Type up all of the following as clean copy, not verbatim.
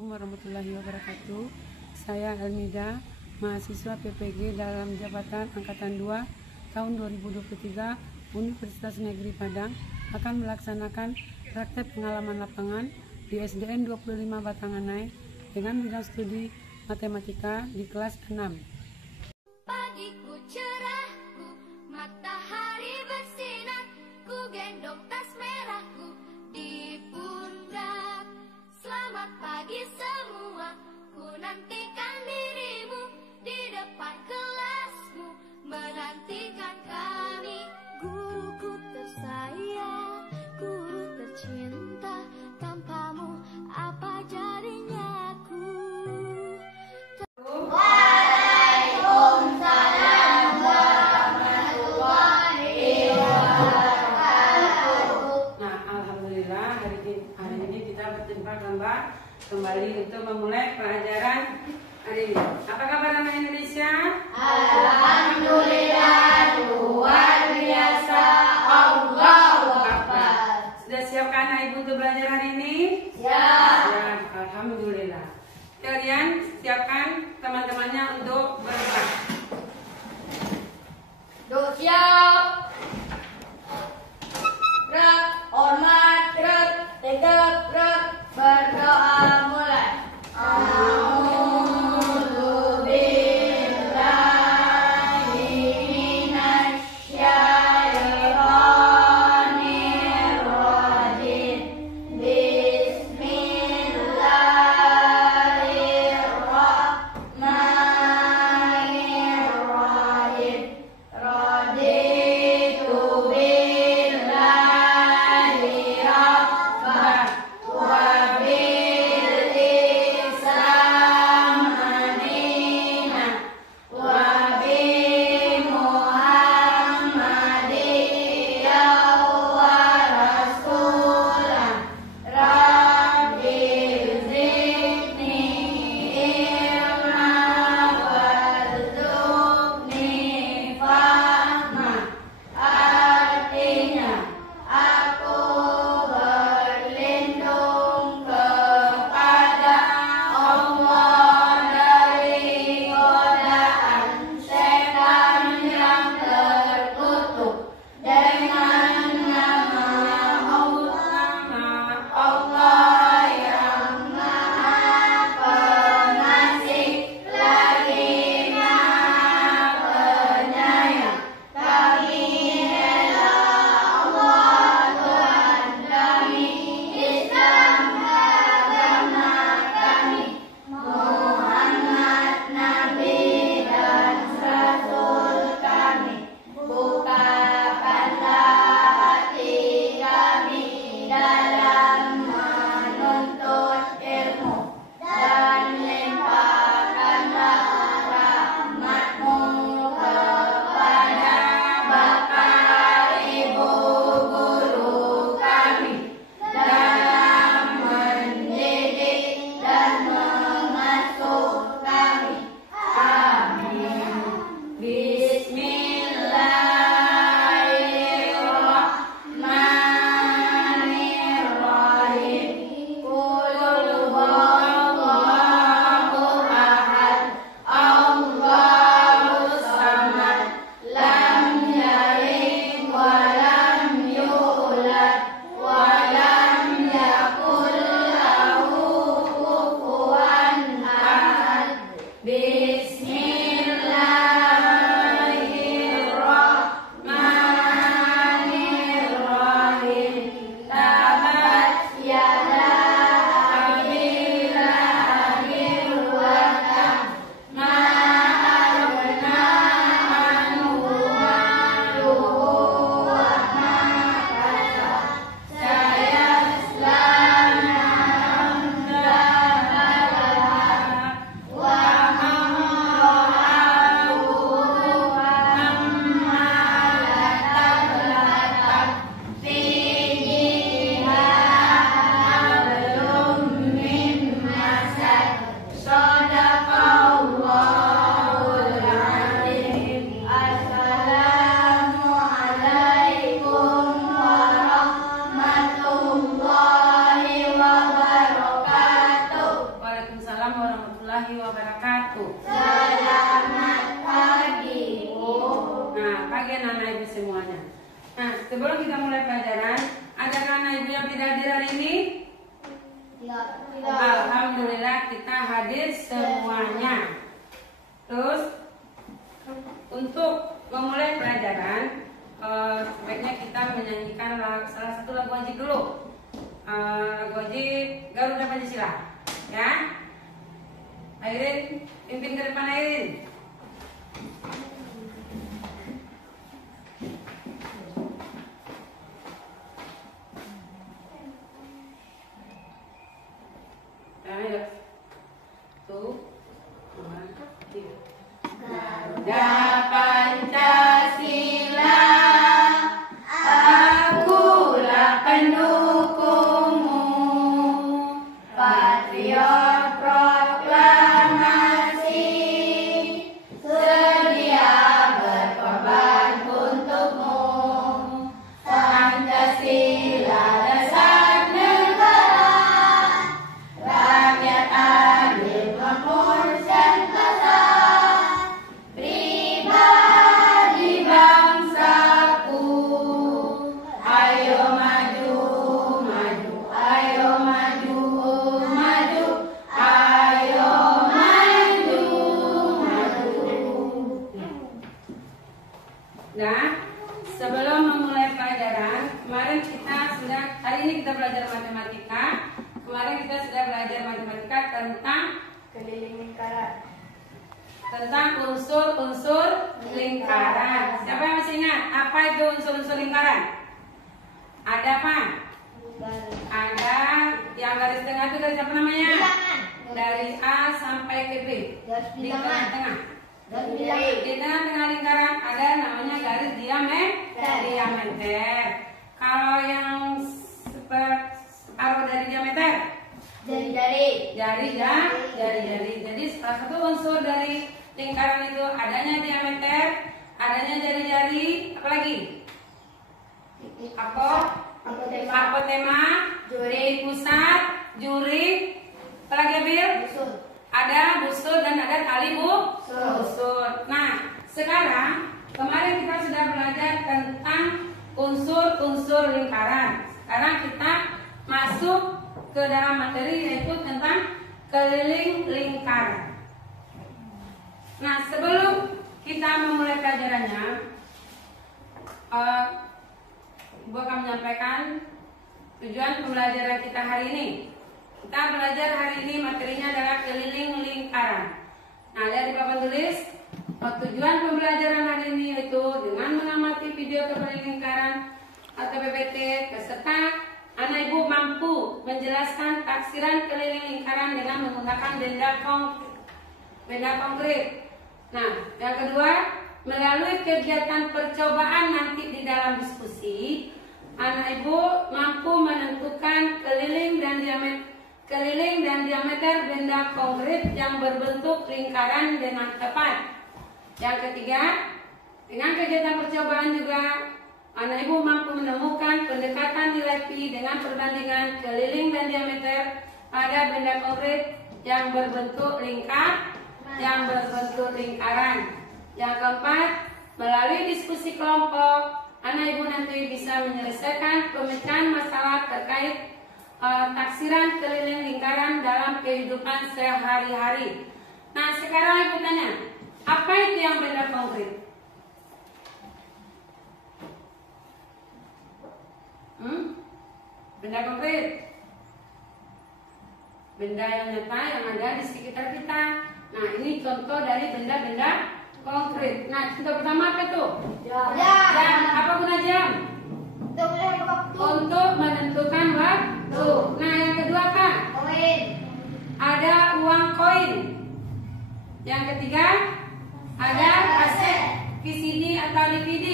Assalamualaikum warahmatullahi wabarakatuh. Saya Elmida, mahasiswa PPG dalam jabatan Angkatan 2 tahun 2023 Universitas Negeri Padang akan melaksanakan praktek pengalaman lapangan di SDN 25 Batanganai dengan bidang studi matematika di kelas 6. Pagiku cerahku, matahari bersinar, ku gendong tas merahku di pundak. Selamat pagi semua, ku nantikan dirimu di depan kelasmu, menantikan kami. Guruku tersayang, guru tercinta, tanpamu apa jadinya aku. Kembali untuk memulai pelajaran hari ini. Apa kabar anak Indonesia? Alhamdulillah, luar biasa, Allahu Akbar. Sudah siapkan anak ibu untuk belajar hari ini? Siap. Alhamdulillah. Kalian siapkan teman-temannya untuk berdoa. Siap. Gerak, hormat, gerak, tegap, gerak, berdoa mulai. warahmatullahi wabarakatuh. Selamat pagi, Bu. Nah, pagi anak ibu semuanya. Nah, sebelum kita mulai pelajaran, adakah anak ibu yang tidak hadir hari ini? Tidak. Alhamdulillah kita hadir semuanya. Terus untuk memulai pelajaran, sebaiknya kita menyanyikan salah satu lagu wajib dulu. Lagu wajib Garuda Pancasila, ya. Airin, pimpin ke depan Airin. Ayo. Tuh. 2, 3. Garuda Pancasila, akulah pendukungmu, patriot proklamasi, sedia berkorban untukmu. Pancasila dasar negara, rakyat adil makmur sentosa, pribadi bangsaku. Ayo maju, maju, ayo maju, maju, ayo maju, maju. Nah, sebelum memulai pelajaran, kemarin hari ini kita belajar matematika. Kemarin kita sudah belajar matematika tentang Keliling lingkaran. unsur-unsur lingkaran. Siapa yang masih ingat apa itu unsur-unsur lingkaran? Ada apa? Ada yang garis tengah itu garis apa namanya? Dari A sampai ke B. Di tengah-tengah. Di tengah-tengah lingkaran ada namanya garis diameter. Kalau yang separuh dari diameter, jari. Jadi salah satu unsur dari lingkaran itu adanya diameter, adanya jari-jari, apalagi? Apotema, juri pusat, juri, apalagi Bil? Ada busur dan ada tali busur. Nah, sekarang kemarin kita sudah belajar tentang unsur-unsur lingkaran. Sekarang kita masuk ke dalam materi yaitu tentang keliling lingkaran. Nah, sebelum kita memulai pelajarannya, Ibu akan menyampaikan tujuan pembelajaran kita hari ini. Kita belajar hari ini materinya adalah keliling lingkaran. Nah, dari papan tulis, tujuan pembelajaran hari ini yaitu dengan mengamati video keliling lingkaran atau PPT peserta anak ibu mampu menjelaskan taksiran keliling lingkaran dengan menggunakan benda konkret. Nah, yang kedua, melalui kegiatan percobaan nanti di dalam diskusi, anak ibu mampu menentukan keliling dan diameter benda konkret yang berbentuk lingkaran dengan tepat. Yang ketiga, dengan kegiatan percobaan juga anak ibu mampu menemukan pendekatan nilai pi dengan perbandingan keliling dan diameter pada benda konkret yang berbentuk lingkaran. Yang keempat, melalui diskusi kelompok, anak ibu nanti bisa menyelesaikan pemecahan masalah terkait taksiran keliling lingkaran dalam kehidupan sehari-hari. Nah, sekarang ibu tanya, apa itu yang benda konkret? Benda konkret, benda yang nyata yang ada di sekitar kita. Nah, ini contoh dari benda-benda konkret. Nah, contoh pertama apa itu? Jam. Apa guna jam? Untuk menentukan waktu. Nah, yang kedua apa? Ada uang koin. Yang ketiga, ada kaset VCD atau DVD.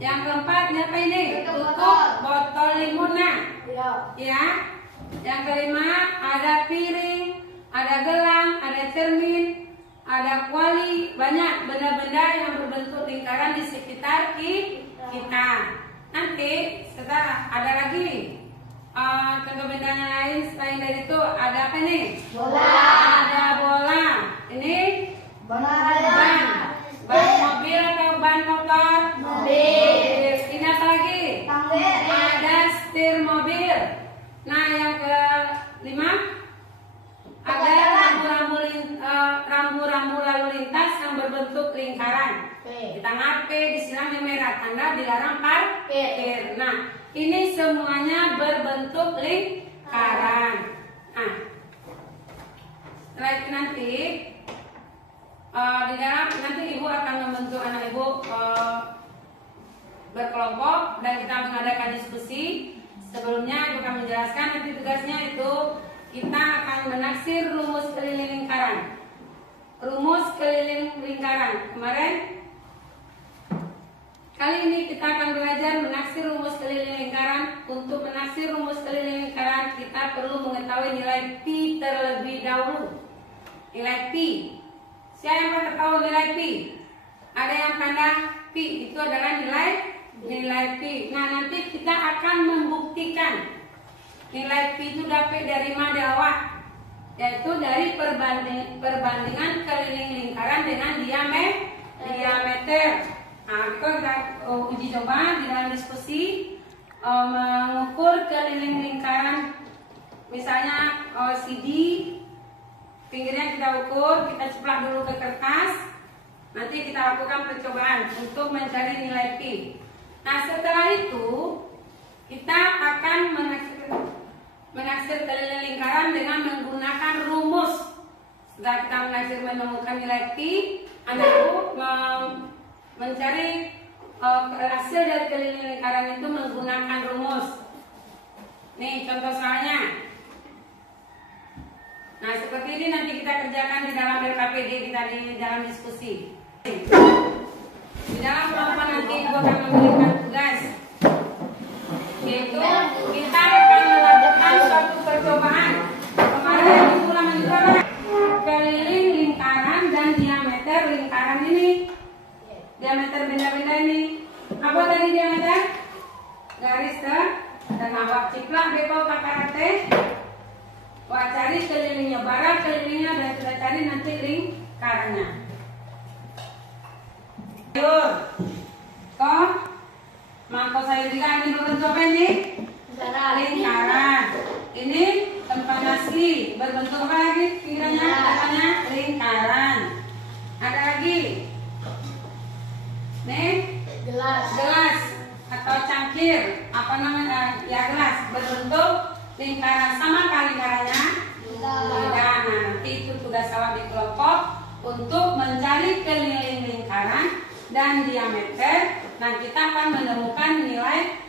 Yang keempat, apa ini? Tutup botol limunah. Ya. Yang kelima, ada piring, ada gelang, ada cermin, ada kuali, banyak benda-benda yang berbentuk lingkaran di sekitar kita. Nanti setelah ada lagi contoh benda yang lain selain dari itu ada apa nih? Bola. tanah P disiram yang merah, tanda dilarang parkir. Nah, ini semuanya berbentuk lingkaran. Nah, setelah itu nanti di dalam nanti ibu akan membentuk anak ibu berkelompok dan kita mengadakan diskusi. Sebelumnya ibu akan menjelaskan nanti tugasnya itu kita akan menaksir rumus keliling lingkaran. Rumus keliling lingkaran kemarin. Kali ini kita akan belajar menaksir rumus keliling lingkaran. Untuk menaksir rumus keliling lingkaran kita perlu mengetahui nilai pi terlebih dahulu. Nilai pi. Siapa yang tahu nilai pi? Ada yang pandang pi itu adalah nilai pi. Nah, nanti kita akan membuktikan nilai pi itu dapat dari mana awak? Yaitu dari perbandingan keliling lingkaran dengan diameter. Nah, kita uji coba di dalam diskusi mengukur keliling lingkaran. Misalnya CD, pinggirnya kita ukur, kita ceplak dulu ke kertas. Nanti kita lakukan percobaan untuk mencari nilai pi. Nah, setelah itu kita akan menaksir keliling lingkaran dengan menggunakan rumus. Setelah kita menemukan nilai pi, anak ibu mencari hasil dari keliling lingkaran itu menggunakan rumus. Nih contoh soalnya. Nah, seperti ini nanti kita kerjakan di dalam LKPD kita di dalam diskusi. Di dalam kelompok nanti ibu akan memberikan tugas, yaitu kita akan melakukan suatu percobaan. Kemarin ibu mencoba keliling lingkaran dan diameter lingkaran ini. Diameter benda-benda ini. Apa tadi diameter? Garis dan awak ciplak beko pakarate. Wah, cari kelilingnya, barat kelilingnya dan sudah cari nanti lingkarannya. Sayur, kok mangkok sayur juga ini berbentuk apa ini? Lingkaran. Ini tempat nasi berbentuk apa lagi? Kiranya katanya lingkaran. Ada lagi? Nih, gelas atau cangkir, apa namanya? Ya gelas berbentuk lingkaran. Sama kali lingkarannya? Nah, nanti itu tugas awak di kelompok untuk mencari keliling lingkaran dan diameter. Nah, kita akan menemukan nilai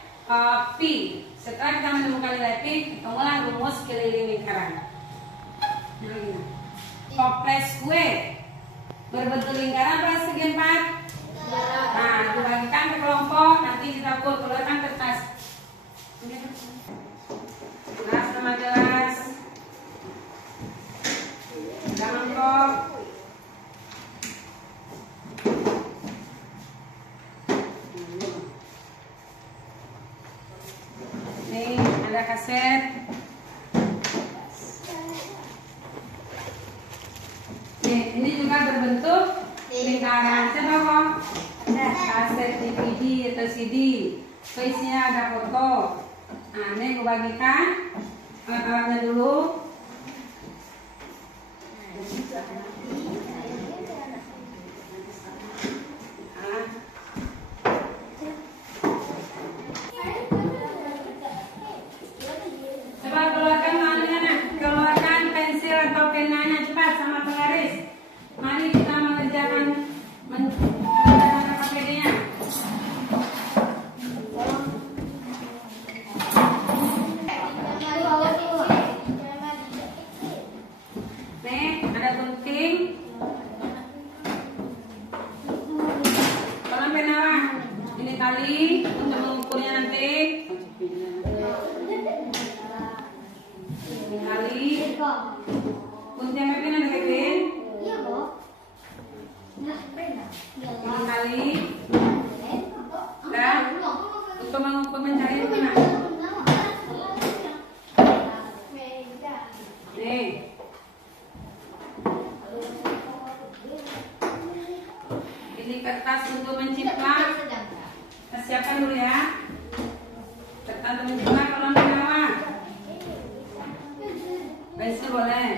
pi. Setelah kita menemukan nilai pi, ketemulah rumus keliling lingkaran. Toples kue berbentuk lingkaran persegi 4. Nah, dibagikan ke kelompok, nanti kita ukur, keluarkan kertas. Gelas sama gelas. Mangkok. Nih, ada kaset. Nih, ini juga berbentuk lingkaran. Coba kok. Kaset DVD atau CD. Isinya ada foto. Nah, ini aku bagikan alat-alatnya dulu. Coba keluarkan mana? Keluarkan pensil atau penanya cepat sama penggaris. Mari kita mengerjakan KPD-nya. Nih, ada gunting. Kolam penara. Ini tali untuk mengukurnya nanti. Ini tali. Gunting apa ini ada Kevin? Ini tali. Dan untuk mengukur mencari mana? Nih. Ini kertas untuk menciplak. Kita siapkan dulu ya. Kertas untuk menciplak kolam penawar. Pensil boleh.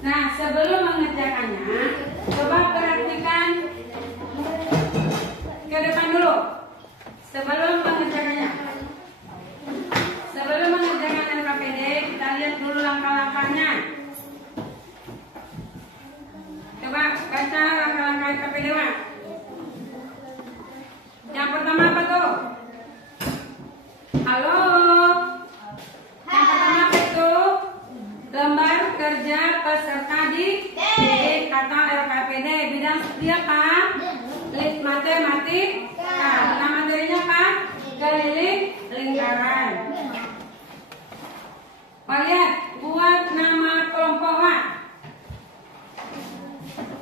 Nah, sebelum mengerjakannya, coba perhatikan ke depan dulu. Sebelum mengerjakannya. Sebelum mengerjakan LKPD, kita lihat dulu langkah-langkahnya. Coba baca langkah-langkah LKPD, Mak. Yang pertama apa tuh? Halo. Yang pertama apa itu? Lembar kerja peserta didik atau LKPD. Bidang studi apa? Matematika. Nama materinya apa? Keliling lingkaran. Lihat, buat nama kelompok, Wak.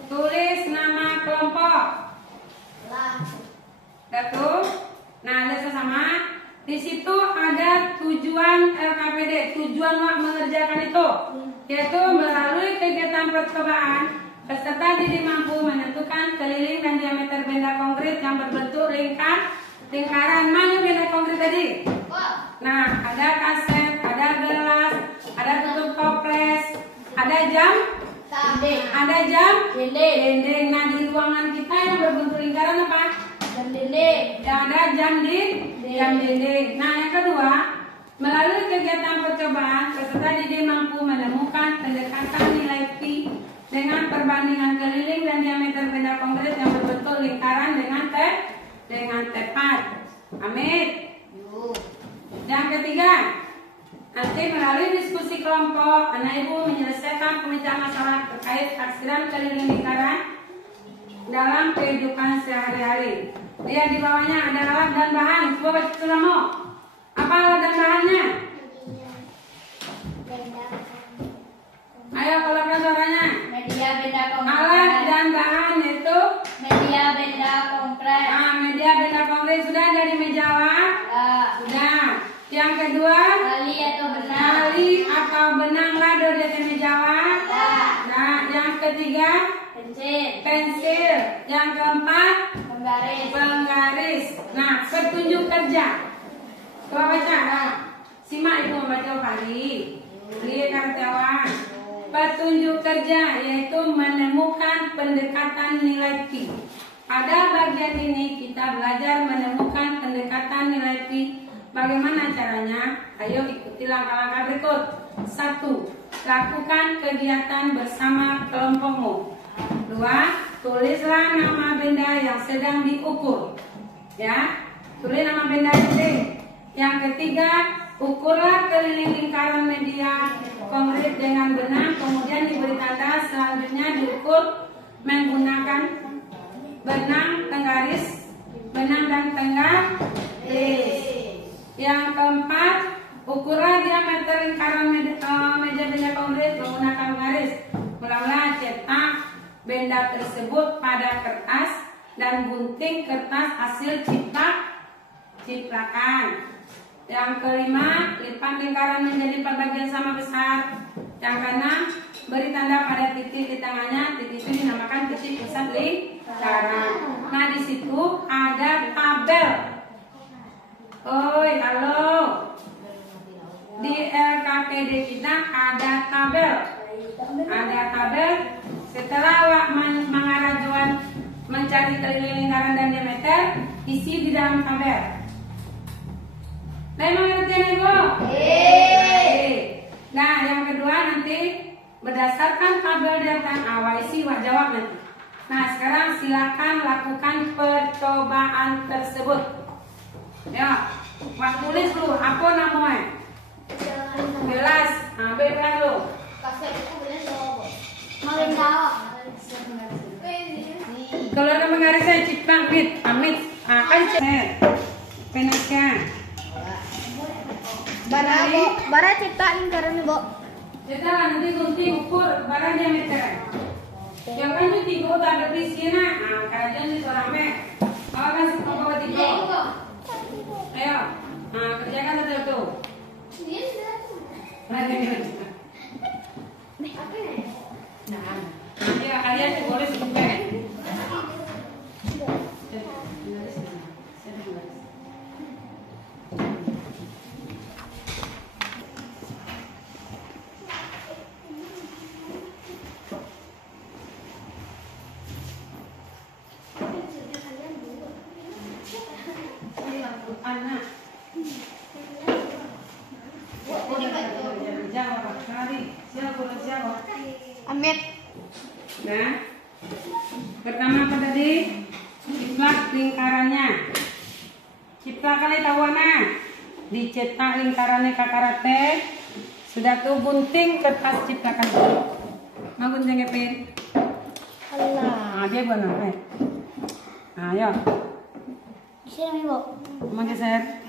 Tulis nama kelompok. Betul. Nah, ada sama. Di situ ada tujuan LKPD. Tujuan Wak mengerjakan itu, yaitu melalui kegiatan percobaan, peserta didik mampu menentukan keliling dan diameter benda konkret yang berbentuk lingkaran. Mana benda konkret tadi? Nah, ada kaset, ada gelas, ada tutup toples, ada jam, ada jam dinding. Nah, di ruangan kita yang berbentuk lingkaran apa? Jam dinding. Ada jam dinding. Nah, yang kedua, melalui kegiatan percobaan, peserta didik mampu menemukan pendekatan nilai pi dengan perbandingan keliling dan diameter benda konkret yang berbentuk lingkaran dengan tepat. Amit. Yang ketiga, nanti melalui diskusi kelompok, anak ibu menyelesaikan pemecahan masalah terkait taksiran keliling lingkaran dalam kehidupan sehari-hari. Lihat di bawahnya ada alat dan bahan. Coba baca selama. Apa alat dan bahannya? Ayo keluarkan suaranya. Media benda konkret. Alat dan bahan itu Media benda konkret. media benda konkret sudah dari meja Wak? Sudah. Yang kedua, Tali atau benang. tali atau benang lado di atas meja Wak? Nah, yang ketiga, pensil. Yang keempat, penggaris. Nah, petunjuk kerja. Coba baca. Nah, simak ibu membaca kali. Lihat karyawan. Petunjuk kerja yaitu menemukan pendekatan nilai pi. Pada bagian ini kita belajar menemukan pendekatan nilai pi. Bagaimana caranya? Ayo ikuti langkah-langkah berikut. 1. Lakukan kegiatan bersama kelompokmu. 2. Tulislah nama benda yang sedang diukur. Ya, tulis nama benda ini. Yang ketiga, ukurlah keliling lingkaran media konkret dengan benang, kemudian diberi tanda. Selanjutnya diukur menggunakan benang penggaris, benang dan penggaris. Yang keempat, ukurlah diameter lingkaran meja benda konkret menggunakan garis. Mula-mula cetak benda tersebut pada kertas dan gunting kertas hasil ciplakan. Yang kelima, lipat lingkaran menjadi 4 bagian sama besar. Yang keenam, beri tanda pada titik di tangannya. Titik itu dinamakan titik pusat lingkaran. Nah, di situ ada tabel. Oi, halo. Di LKPD kita ada tabel. Ada tabel. Setelah Wak mengarah Joan mencari keliling lingkaran dan diameter, isi di dalam tabel. Memang ngerti Ibu? Nah, yang kedua nanti berdasarkan tabel data awal isi Wak jawab nanti. Nah, sekarang silakan lakukan percobaan tersebut. Ya, Wak tulis dulu apa namanya? Gelas. Nah, berikan dulu. Kalau ada menggaris saya cipta amit. Kan penasnya. Bara cipta lingkaran Ibu. Cetak nanti gunting ukur barang diameter. Yang kan itu 3 tak ada berisinya. Nah, kerajaan di sorame. Apa kan sih bawa 3? Ayo. Nah, kerjakan satu-satu. Nah, ya kalian boleh sebentar. Nah, pertama apa tadi? Ciplak lingkarannya. Ciplakan itu warna. Dicetak lingkarannya kakarate. Sudah tuh gunting kertas ciplakan. Mau gunting kepin? Allah. Ah, dia benar. Ayo. Sini Bu. Mau geser.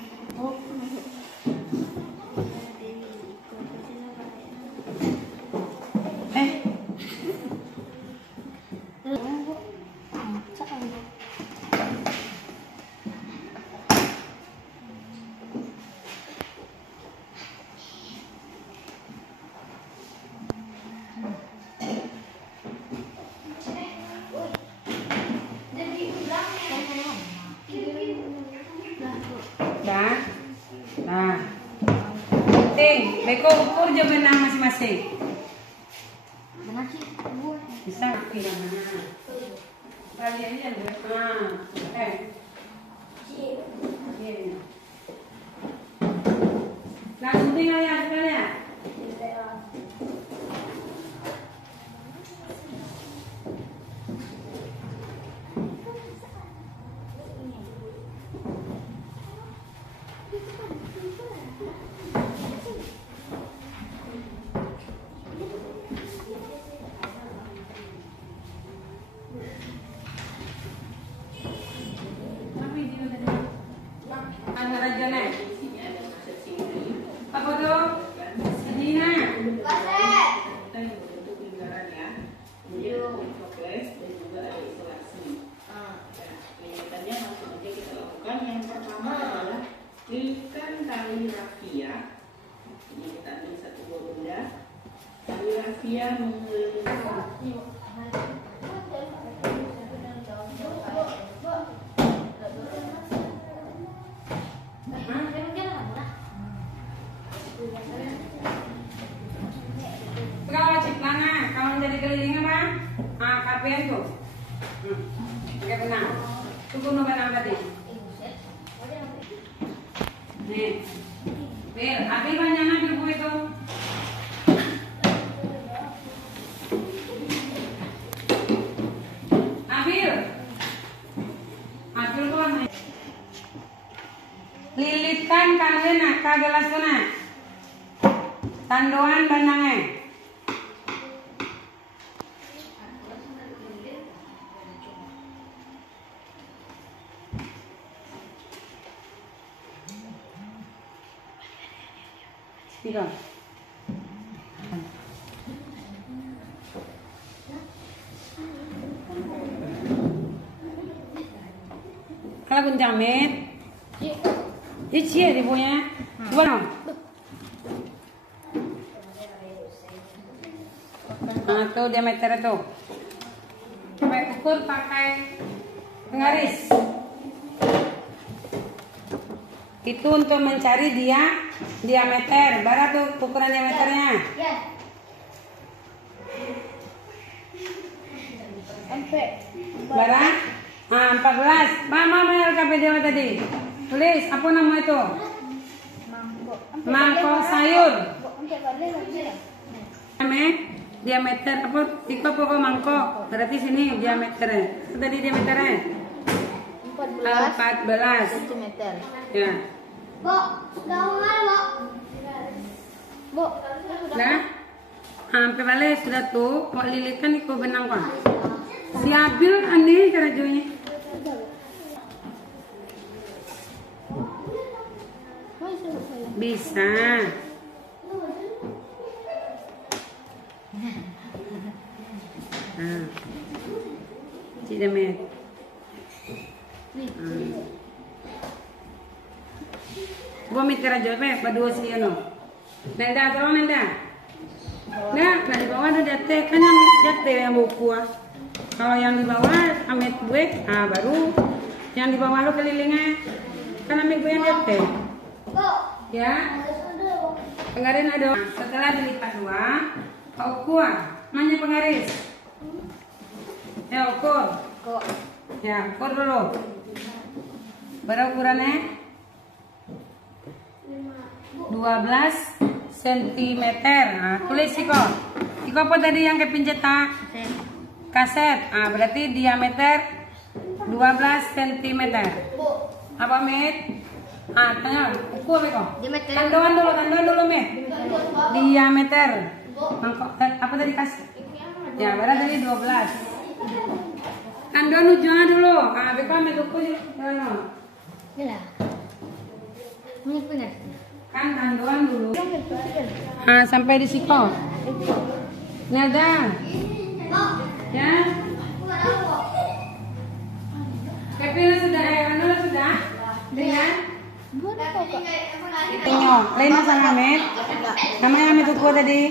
Nah, penting, beko ukur aja benang masing-masing. Bisa pilih mana? Kalian aja nah, gunting aja sekalian. Apa tuh? Sedina. Yang pertama adalah lilitan tali rafia. Ini kita ambil satu buah benda. Tali rafia mengelilingi. Kalau ciplana, kalau menjadi keliling apa? Ah, kapean tuh. Pakai benang. Tunggu nunggu benang tadi. Nih. Bil, ambil banyaknya di buku itu. Ambil. Ambil tuan. Lilitkan kalian kagelas tuna. Tandoan benangnya. Tiga. Kalau gunting met, ini di punya, dua. Nah tuh diameter tuh. Sampai ukur pakai penggaris. Itu untuk mencari diameter. Berapa tuh ukuran diameternya? Berapa? Ah, 14. Mama benar KP dia tadi. Tulis apa nama itu? Mangkok sayur. Diameter apa? Tiga pokok mangkok. Berarti sini diameternya. Tadi diameternya 14 cm. Ya. Bu, Bu. Nah, hampir balik sudah tuh. Mau lilitkan ikut benang kok. Siabil aneh kerajunya. Bisa. Nah, Cik Demet. Gua mikir aja, berdua sih no. Nenda, tolong Nenda. Nah, di bawah ada jate, kan yang jate yang buku ah. Kalau yang di bawah amit gue, baru yang di bawah lo kelilingnya, kan amit gue yang jate. Ya, penggaris ada. Setelah dilipat dua, ukur, mana penggaris? Ya ukur. Ya ukur dulu. Berapa ukurannya? 12 cm. Nah, tulis Iko. Iko apa tadi yang kepin cetak? kaset. Berarti diameter 12 cm. Apa, Mit? Tanya, ukur apa kok? Diameter. Tanduan dulu, Mit. Diameter. Apa tadi kaset? Ya, berarti tadi 12. Tanduan ujungnya dulu. Beko Mit ukur dulu. Yalah. Banyak benar. Kan tanduan dulu. Sampai di situ. Nada. Ya. Kepila sudah, Nula sudah. Dengan. Tengok. Lain masalah, Met. Namanya Met ukur tadi.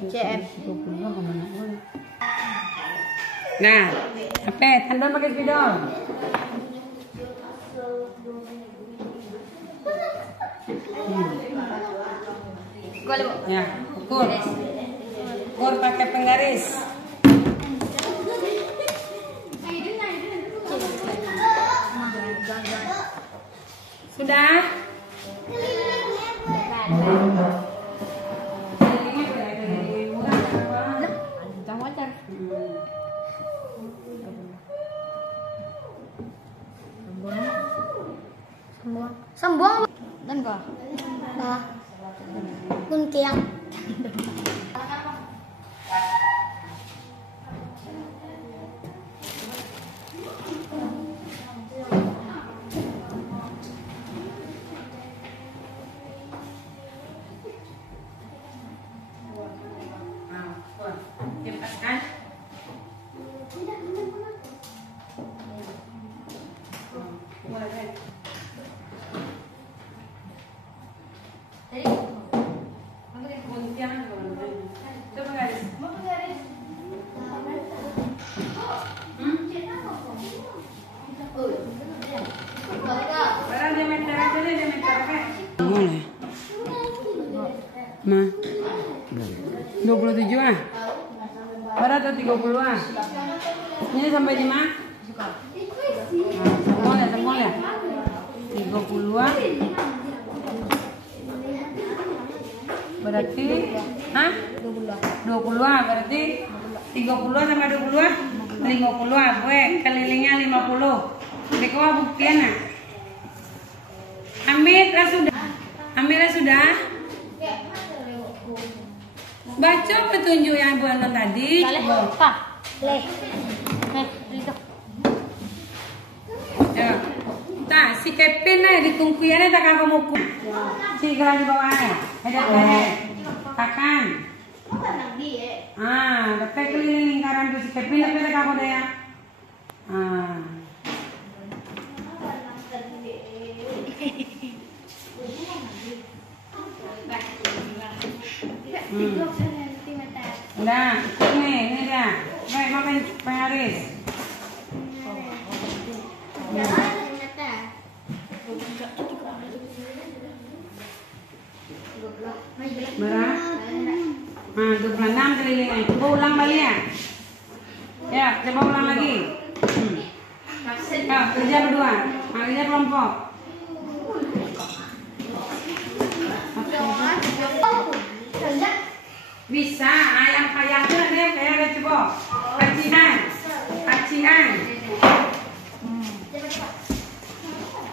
CM. Nah, apa? Tanduan pakai spidol. Ya, ukur. Ukur pakai penggaris. Sudah? Sambung. Dan kok? Kuntiang. Ma 27 Barat atau 30 Ini sampai di mana? Semua ya 30 Berarti 20 berarti 30 sama 20 50 gue kelilingnya 50 Beko buktian nah Ambil sudah baca petunjuk yang buatan tadi. Ya. Nah, si Kevin nih ditungkuiannya tak kamu muku. Si gerak di bawah. Ada takan. Dapat keliling lingkaran tuh si Kevin dapat tak kamu deh. Udah, ini dia. Baik, makan penggaris. Berapa? 26 kelilingnya. Coba ulang balik ya. Ya, coba ulang lagi. Kerja berdua. Kerja kelompok. Bisa, yang kayaknya deh kayak ada coba. Kacian.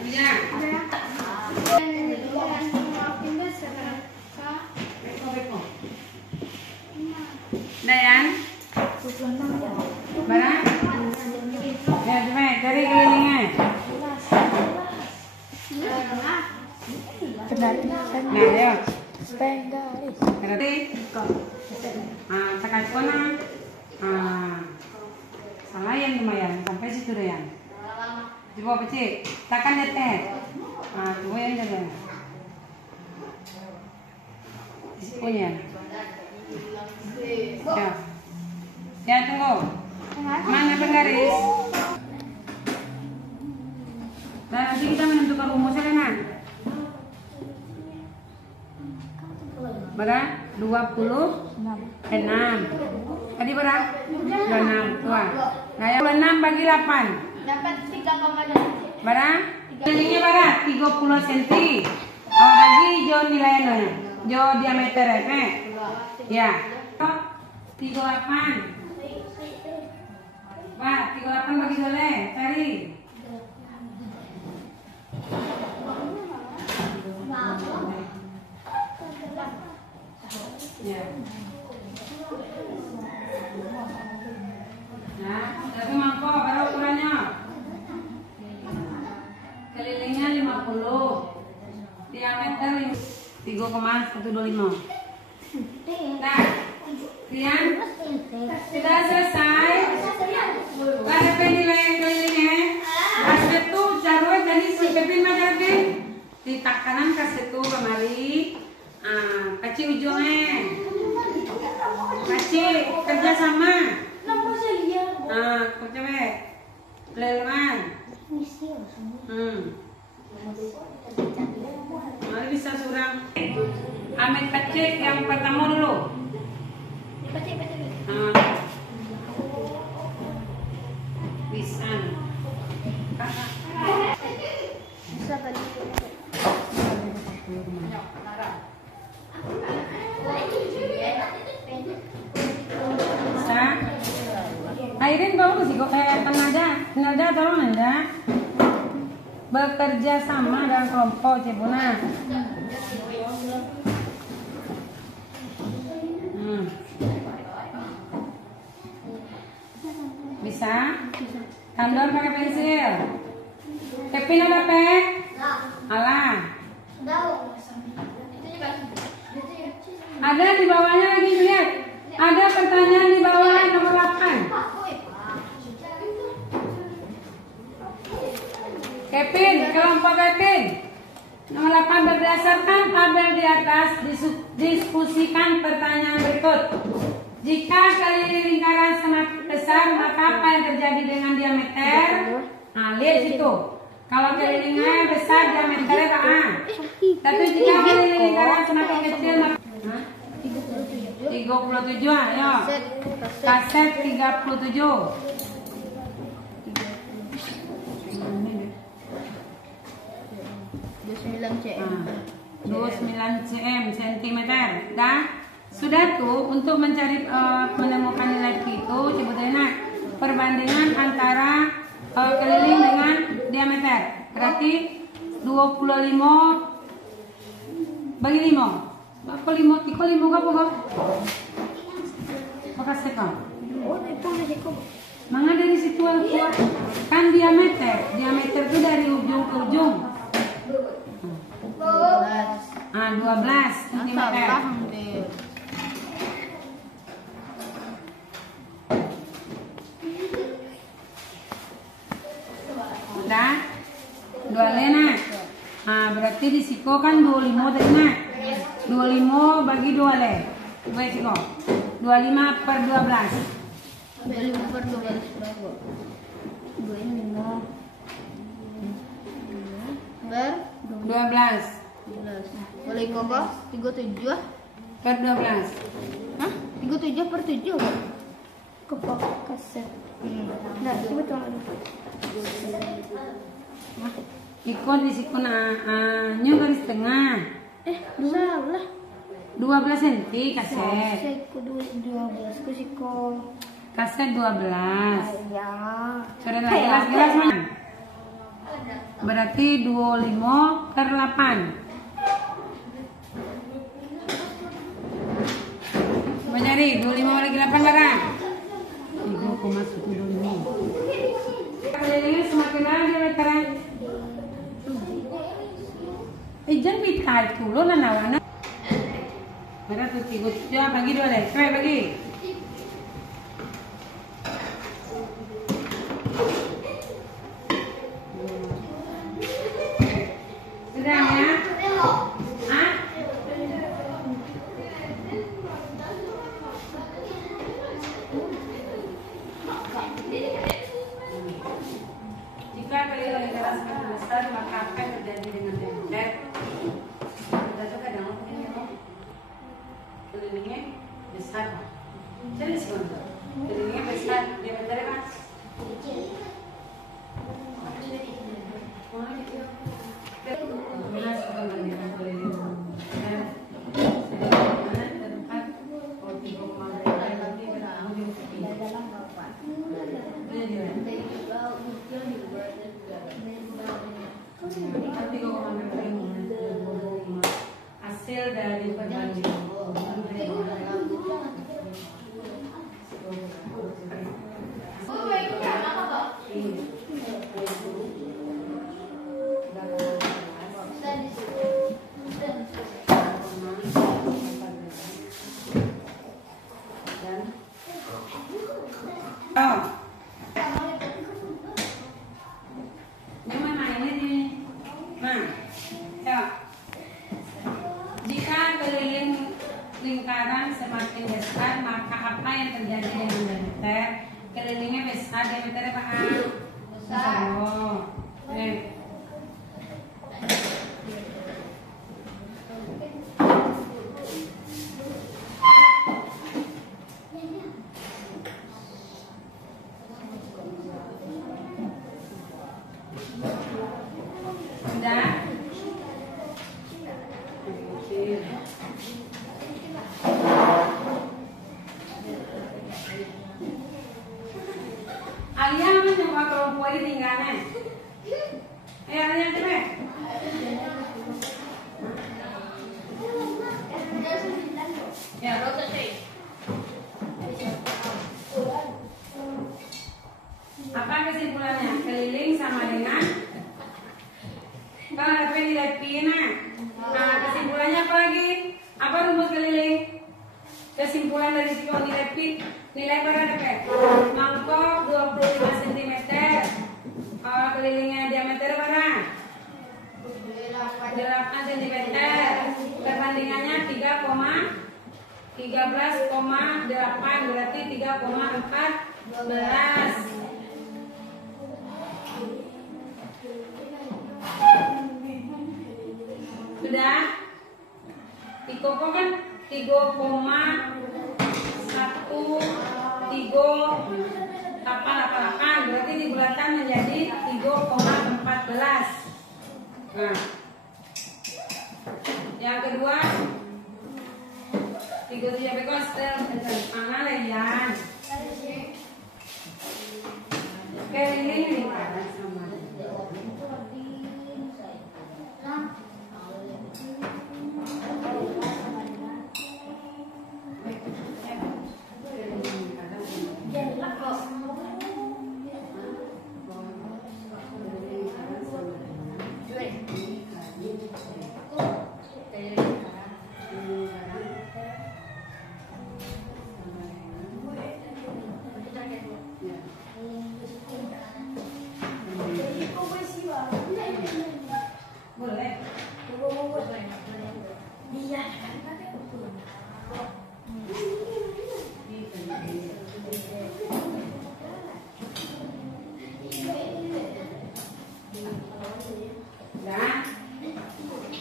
Ya. Dayan. Barang. Ya, coba cari kelilingnya. Nah, ya. Berarti tekan kona salah yang lumayan sampai situ deh yang coba pecik tekan detek coba yang jalan punya ya tunggu mana penggaris dan nanti kita menentukan rumusnya kan berapa? 26 tadi berapa? 26 tua nah yang 26 bagi 8 dapat 3,2 berapa? Kelilingnya barat 30 cm. Awak bagi jo nilainya, jo diameter ya. 38. Wah, 38 bagi boleh, cari. Ya. Nah, tapi mangkok berapa ukurannya? Kelilingnya 50, diameter 3,125. Nah, Rian, sudah selesai. Ada penilai kelilingnya. Kasih tu jaroi jadi si Pepin macam ni. Di tak kanan kasih tu kemari. Kacil ujungnya. Kacil kerja sama. Kau coba. Peleluan. Mari bisa surang. Ambil kacil yang pertama dulu. Bisa. Airin tahu sih kok tenaga tolong Anda bekerja sama dalam kelompok Cibuna. Bisa? Tandon pakai pensil. Kepin ada pek? Alah. Ada di bawahnya lagi lihat. Ada pertanyaan di bawah nomor 8. Kevin, kelompok Kevin. Nomor 8 berdasarkan tabel di atas diskusikan pertanyaan berikut. Jika keliling lingkaran semakin besar, maka apa yang terjadi dengan diameter? Nah, lihat situ. Kalau kelilingnya besar, diameternya apa? Tapi jika keliling lingkaran semakin kecil, maka 37, ayo. Kaset 37. 29 cm centimeter. Dah sudah tuh untuk mencari menemukan nilai Q itu coba perbandingan antara keliling dengan diameter. Berarti 25 bagi 5. Apa 5? Iko 5 apa kok? Makasih kok. Mangga dari situ keluar kan diameter. Diameter itu dari ujung ke ujung. 12 cm. Udah? 2 lena. Berarti di siko kan 25 tadi nak. 25 bagi 2 le. Coba siko. 25 per 12. 25 per 12 berapa? 25 per 12 boleh kok 37 per 12. Hah? 37 per 7 kepok kaset. Nah, coba tolong. Ikon di siku nyu garis tengah. 12 cm kaset. Seko 12 ke siko. Kaset 12. Ya. Sudah jelas mana? Berarti 25 per 8. Coba cari 25 bagi 8 barang. 3,125. Kelilingnya semakin lama diameternya. Jangan bitai dulu nanawana. Berapa tuh 3 bagi 2 deh. Coba bagi. Sudah ya? Hah? Jika kalian lingkaran semakin besar, maka apa yang terjadi dengan diameter? Kita coba dong, kelilingnya besar. Jadi sebentar, kelilingnya besar, diameternya mas. Oh. Ini mana ini nih? Nah, ya. Jika keliling lingkaran semakin besar, maka apa yang terjadi dengan diameter? Kelilingnya besar, diameternya apa? Besar. Oh. Alia mencoba kelompok ini tinggalnya. Alia cepet. Ya, apa kesimpulannya? Keliling sama dengan kalau ada nilai pi. Nah, kesimpulannya apa lagi? Apa rumus keliling? Kesimpulan dari nilai pi, nilai berapa? Mangkok 25 cm. Kalau kelilingnya diameter berapa? 8 cm. Perbandingannya 13,8 berarti 3,14. Sudah? Ikoko kan 3,1388 berarti dibulatkan menjadi 3,14. Nah, yang kedua 37 bekostel mana layan keliling lingkaran sama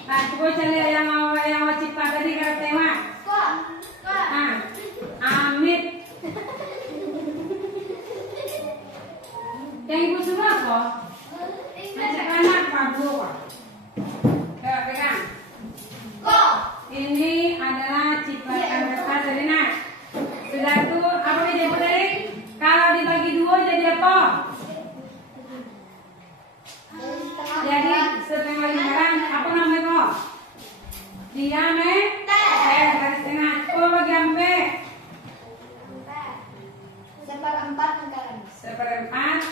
Nah, coba cari yang wajib tadi kalau tema. Nah, Amit. Yang ibu suruh apa? Ngajak anak padu. Coba pegang. Ini adalah cipratan kata dari Nak. Sudah tuh apa yang jadi tadi? Kalau dibagi dua jadi apa? Jadi setengah lingkaran apa namanya kok? Diameter. Garis tengah. Kalau bagi ampe? Seperempat lingkaran. Seperempat.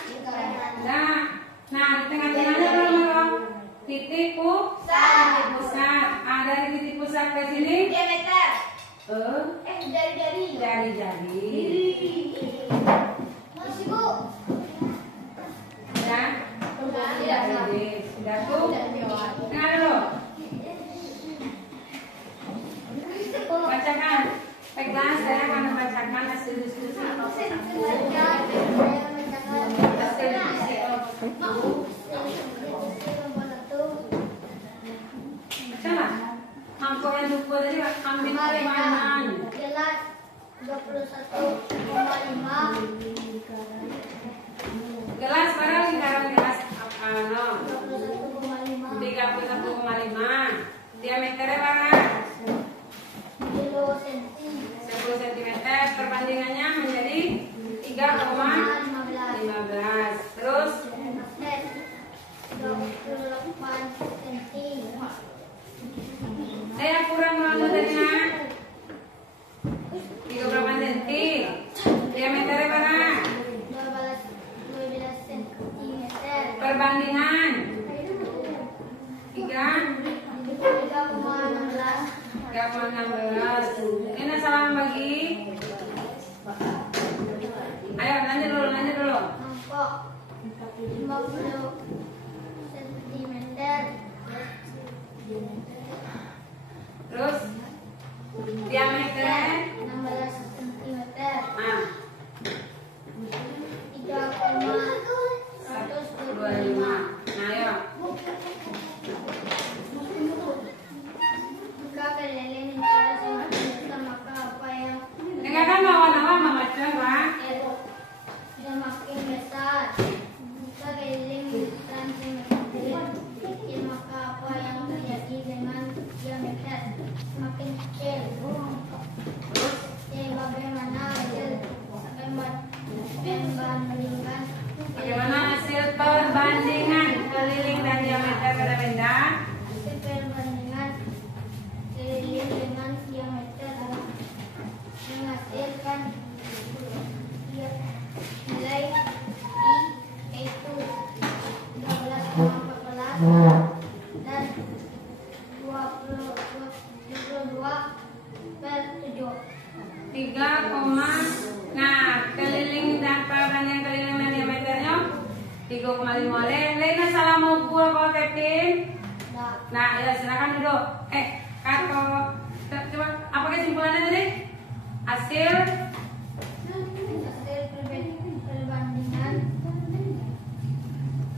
Nah di tengah-tengahnya apa namanya kok? Titik pusat. Dari titik pusat ke sini? Diameter. Jari-jari. Masih Bu. Ya. Sudah tuh. Tengah dulu. Bacakan. Pegang saya akan membacakan hasil diskusi kelompok 1. Bacalah. Angko yang lupa tadi ambil kemana? Gelas 21,5. Gelas barang lingkaran gelas apa no? 21,5. 31,5. Diameternya berapa? 10 cm. Perbandingannya menjadi 3,15. Terus 28 cm. saya kurang mana tadi nak? 38 cm. Diameternya berapa? 12 cm. Perbandingan 3,16. Ini salah bagi Nah, ya silakan duduk. Kako, coba apa kesimpulannya tadi? Hasil perbandingan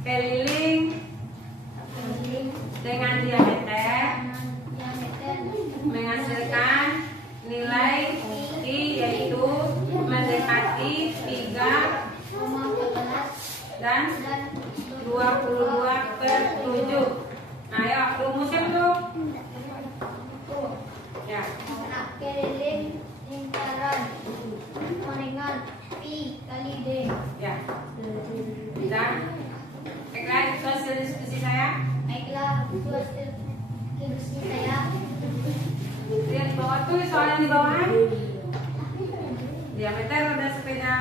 keliling dengan diameter menghasilkan nilai I yaitu mendekati 3 dan 22/7. Nah, ayo rumusnya betul. Ya. keliling lingkaran dengan pi kali d. Ya. Bisa. Baiklah, itu hasil diskusi saya. Baiklah, itu hasil diskusi saya. Lihat bawah tuh soalnya di bawah. Diameter roda sepeda.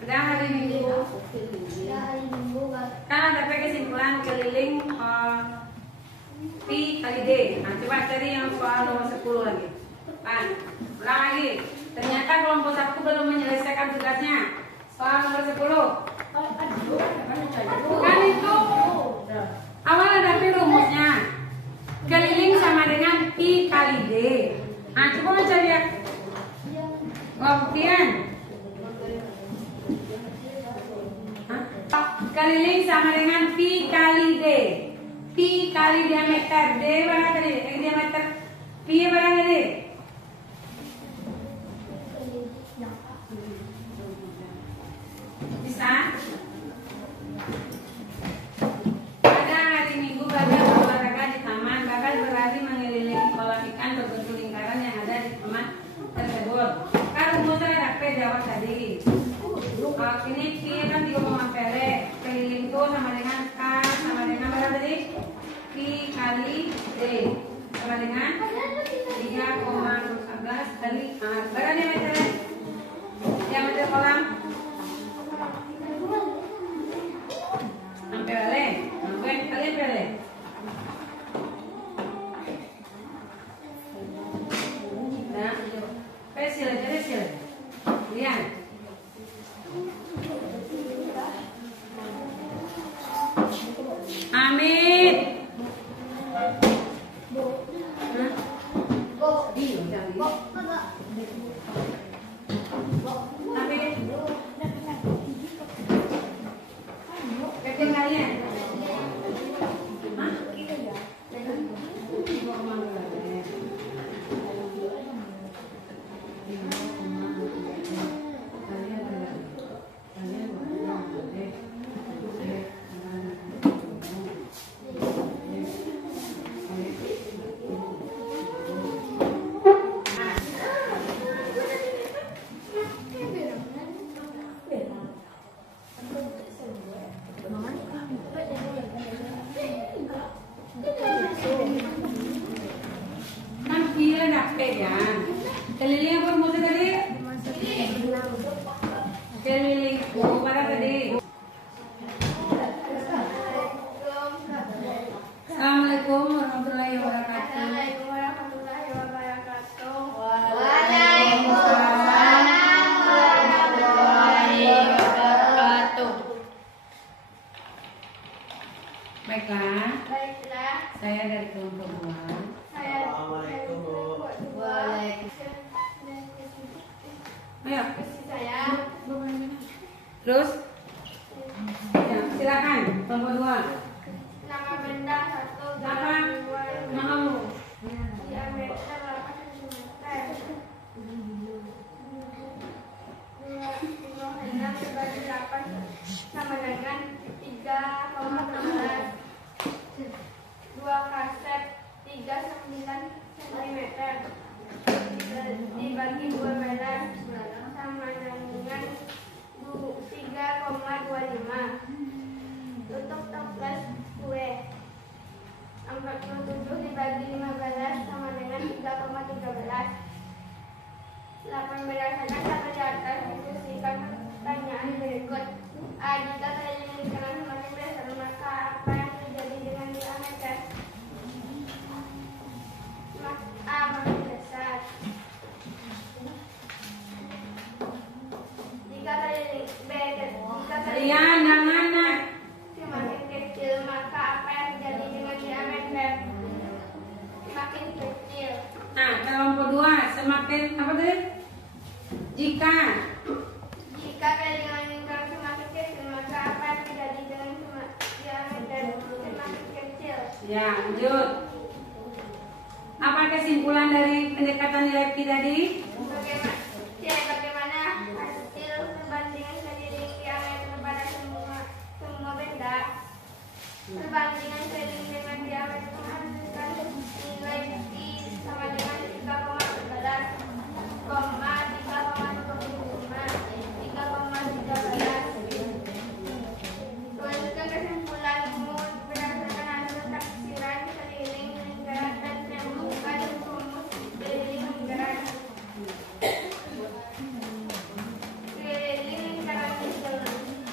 Pada hari Minggu. Kan ada kesimpulan keliling pi kali d. Nah, coba cari yang soal nomor 10 lagi. Kan, ulang lagi. Ternyata kelompok 1 belum menyelesaikan tugasnya. Soal nomor 10. Bukan itu. Awal ada rumusnya. Keliling sama dengan pi kali d. Nah, coba baca lihat. Buktian. Keliling sama dengan pi kali d. Pi kali diameter. D berapa tadi? Diameter. Pi berapa tadi? Bisa? Pada hari Minggu Bagas berolahraga di taman. Bagas berlari mengelilingi kolam ikan berbentuk lingkaran yang ada di taman tersebut. Kan rumusnya ada P jawab tadi. Ini P kan 3 ampere. Keliling itu sama dengan K sama dengan berapa tadi? Pi kali D sama dengan 3,14 kali berapa diameter? Diameter kolam ampere. Oke, kalian pilih. Nah, pesil aja pesil. Lihat. Amin. Ketinggalan. Kan dia dapet ya. Keliling apa rumusnya tadi? Keliling berapa tadi? Assalamualaikum warahmatullahi wabarakatuh. Baiklah. Saya dari kelompok 2. Assalamualaikum Bu. Ayo. Terus? Ya, silakan kelompok 2. Nama benda 1 Apa? Namamu? diameter 8 cm. 2,6 dibagi 8 sama dengan 3,16. 2 kaset 39 cm dibagi 12 sama dengan 3,25. Tutup toples kue 47 dibagi 15 sama dengan 3,13. 8 berdasarkan kata di atas diskusikan pertanyaan berikut. A. Jika keliling lingkaran semakin besar, maka apa yang terjadi dengan diameter? A. Makin besar. Jika keliling B. Jika keliling Rian, jangan nak. semakin tadi? Jika kelilingan lingkaran semakin kecil, maka apa yang terjadi dengan diameter semakin kecil? Ya, lanjut. Apa kesimpulan dari pendekatan nilai pi tadi? Bagaimana hasil perbandingan keliling diameter pada semua benda? Perbandingan keliling dengan diameter menghasilkan nilai pi sama dengan 3,11, 3,13. Selanjutnya kesimpulanmu berdasarkan hasil taksiran keliling lingkaran dan menemukan rumus keliling lingkaran. Keliling lingkaran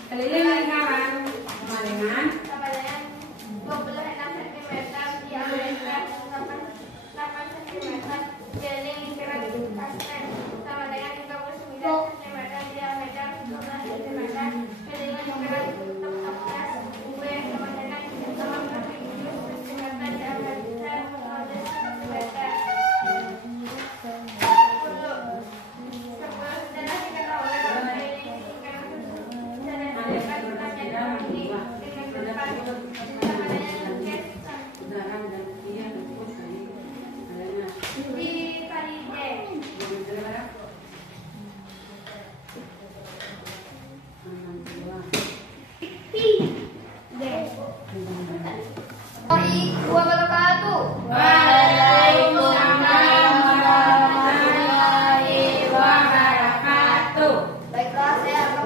Keliling lingkaran sama dengan 26 cm diameter 8 cm. Keliling lingkaran kaset sama dengan 39 cm diameter 12 cm. Keliling lingkaran kotak UV sama dengan 87 cm diameter 15 cm. Setelah diketahui bahwa keliling lingkaran saya dapat pertanyaan ini dengan berdepan sama dengan di kali D. Assalamualaikum wabarakatuh. Waalaikumsalam warahmatullahi wabarakatuh. Baiklah, saya akan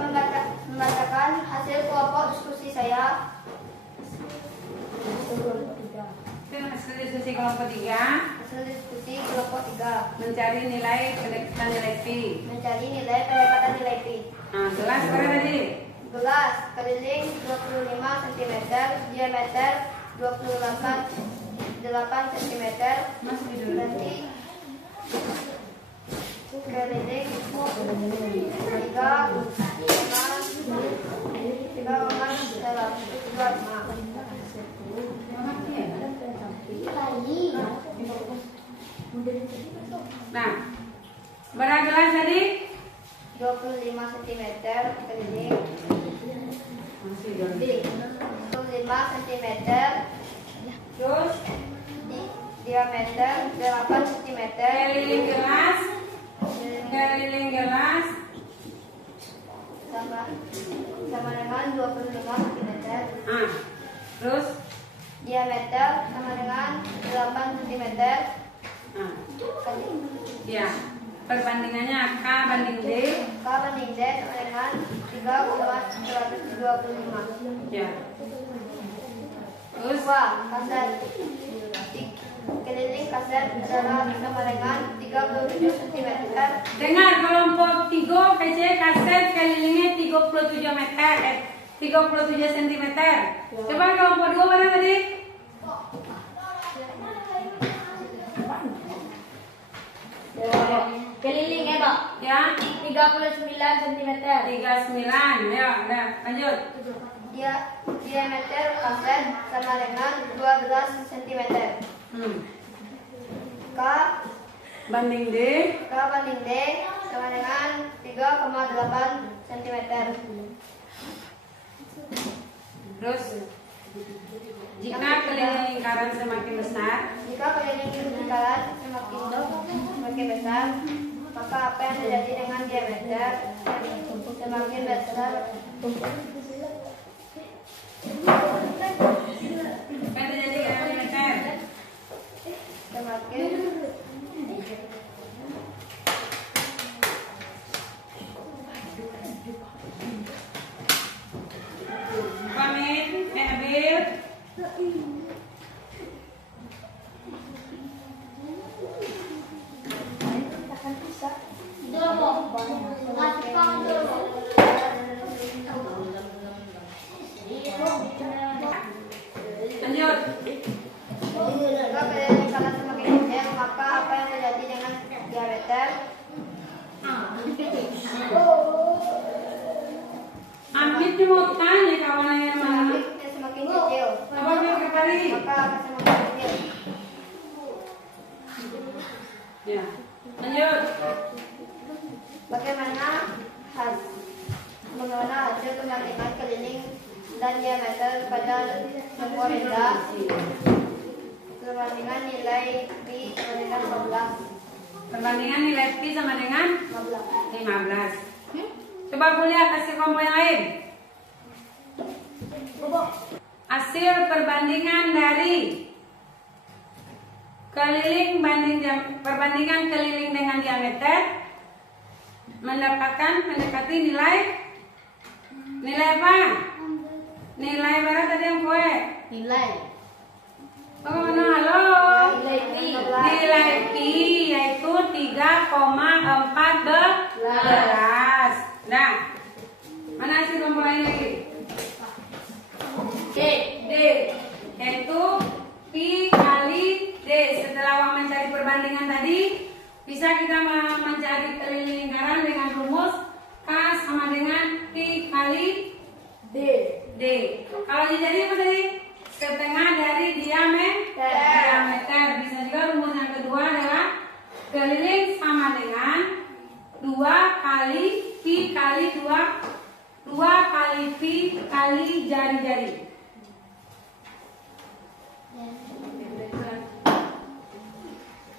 membacakan hasil kelompok diskusi saya. Hasil diskusi kelompok 3 Hasil diskusi kelompok 3 mencari nilai pendekatan nilai pi. mencari nilai pendekatan nilai pi. Nah, gelas berapa tadi? Gelas keliling 25 cm, diameter 28 cm. Masuk di dulu. Berarti keliling 3,25. Nah, berapa gelas tadi? 25 cm keliling Masih dulu. 25 cm Terus diameter 8 cm. keliling gelas sama dengan 25 cm. Terus Diameter sama dengan 8 cm. ya perbandingannya K banding D. K banding D sama dengan 3,125. Ya. Terus Kaset keliling kaset adalah sama dengan 37 cm. dengar kelompok 3 PC kaset kelilingnya 37 meter 37 cm. Coba kelompok 2 mana tadi? Kelilingnya, Pak. Ya, 39 cm. 39. Ya, udah lanjut. Diameter kaset sama dengan 12 cm. K Banding D. banding D sama dengan 3,8 cm. Terus jika keliling lingkaran semakin besar, Jika keliling lingkaran semakin besar, maka apa yang terjadi dengan diameter semakin besar? apa yang terjadi dengan diameter? Semakin Pamit, Abil. Lanjut. jika keliling lingkaran semakin kecil, maka apa yang terjadi dengan diameter? Amit cuma tanya kawan yang mana? Semakin kecil, Apa yang kembali? maka akan semakin kecil. Ya. Lanjut. Bagaimana hasil perbandingan keliling dan diameter pada semua benda? Perbandingan nilai pi sama dengan 15. Perbandingan nilai pi sama dengan 15. Coba Bu lihat hasil kelompok yang lain. Hasil perbandingan dari perbandingan keliling dengan diameter mendekati nilai apa? Nilai berapa tadi yang kowe? Nilai. Bagaimana? Halo. Nilai pi yaitu 3,14. Nah, mana hasil kelompok lain lagi? D yaitu pi kali D. Setelah Wang mencari perbandingan tadi, bisa kita mencari keliling lingkaran dengan rumus K sama dengan pi kali D. Kalau jadi apa tadi? Setengah dari diameter. Bisa juga rumus yang kedua adalah keliling sama dengan 2 kali pi kali 2 kali pi kali jari-jari.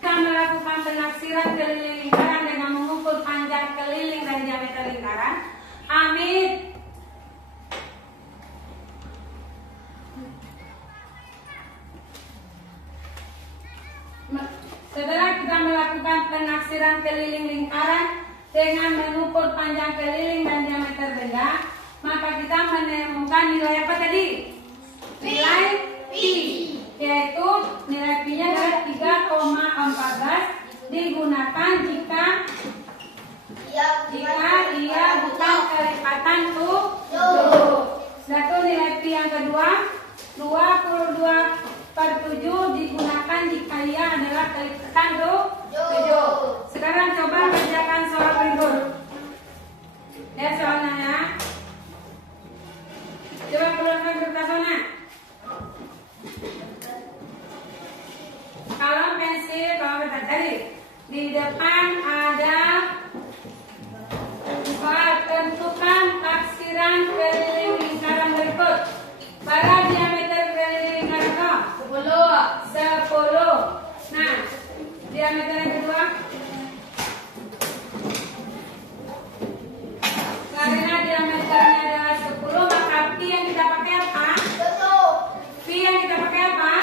Kita melakukan penaksiran keliling lingkaran dengan mengukur panjang keliling dan diameter lingkaran. Amin. Setelah kita melakukan penaksiran keliling lingkaran dengan mengukur panjang keliling dan diameter benda, maka kita menemukan nilai apa tadi? Nilai pi, yaitu nilai pi-nya adalah 3,14 digunakan jika ia bukan kelipatan 7. Satu nilai pi yang kedua 22/7 digunakan jika ia adalah kelipatan 7. Sekarang coba kerjakan soal berikut. Lihat soalnya ya. Coba keluarkan kertas warna. Kalau pensil, kalau kertas tadi di depan ada tentukan taksiran keliling lingkaran berikut. Pada diameter keliling lingkaran 10. Nah, diameter yang kedua. Karena diameternya adalah 10, maka pi yang kita pakai apa? Pi yang kita pakai apa?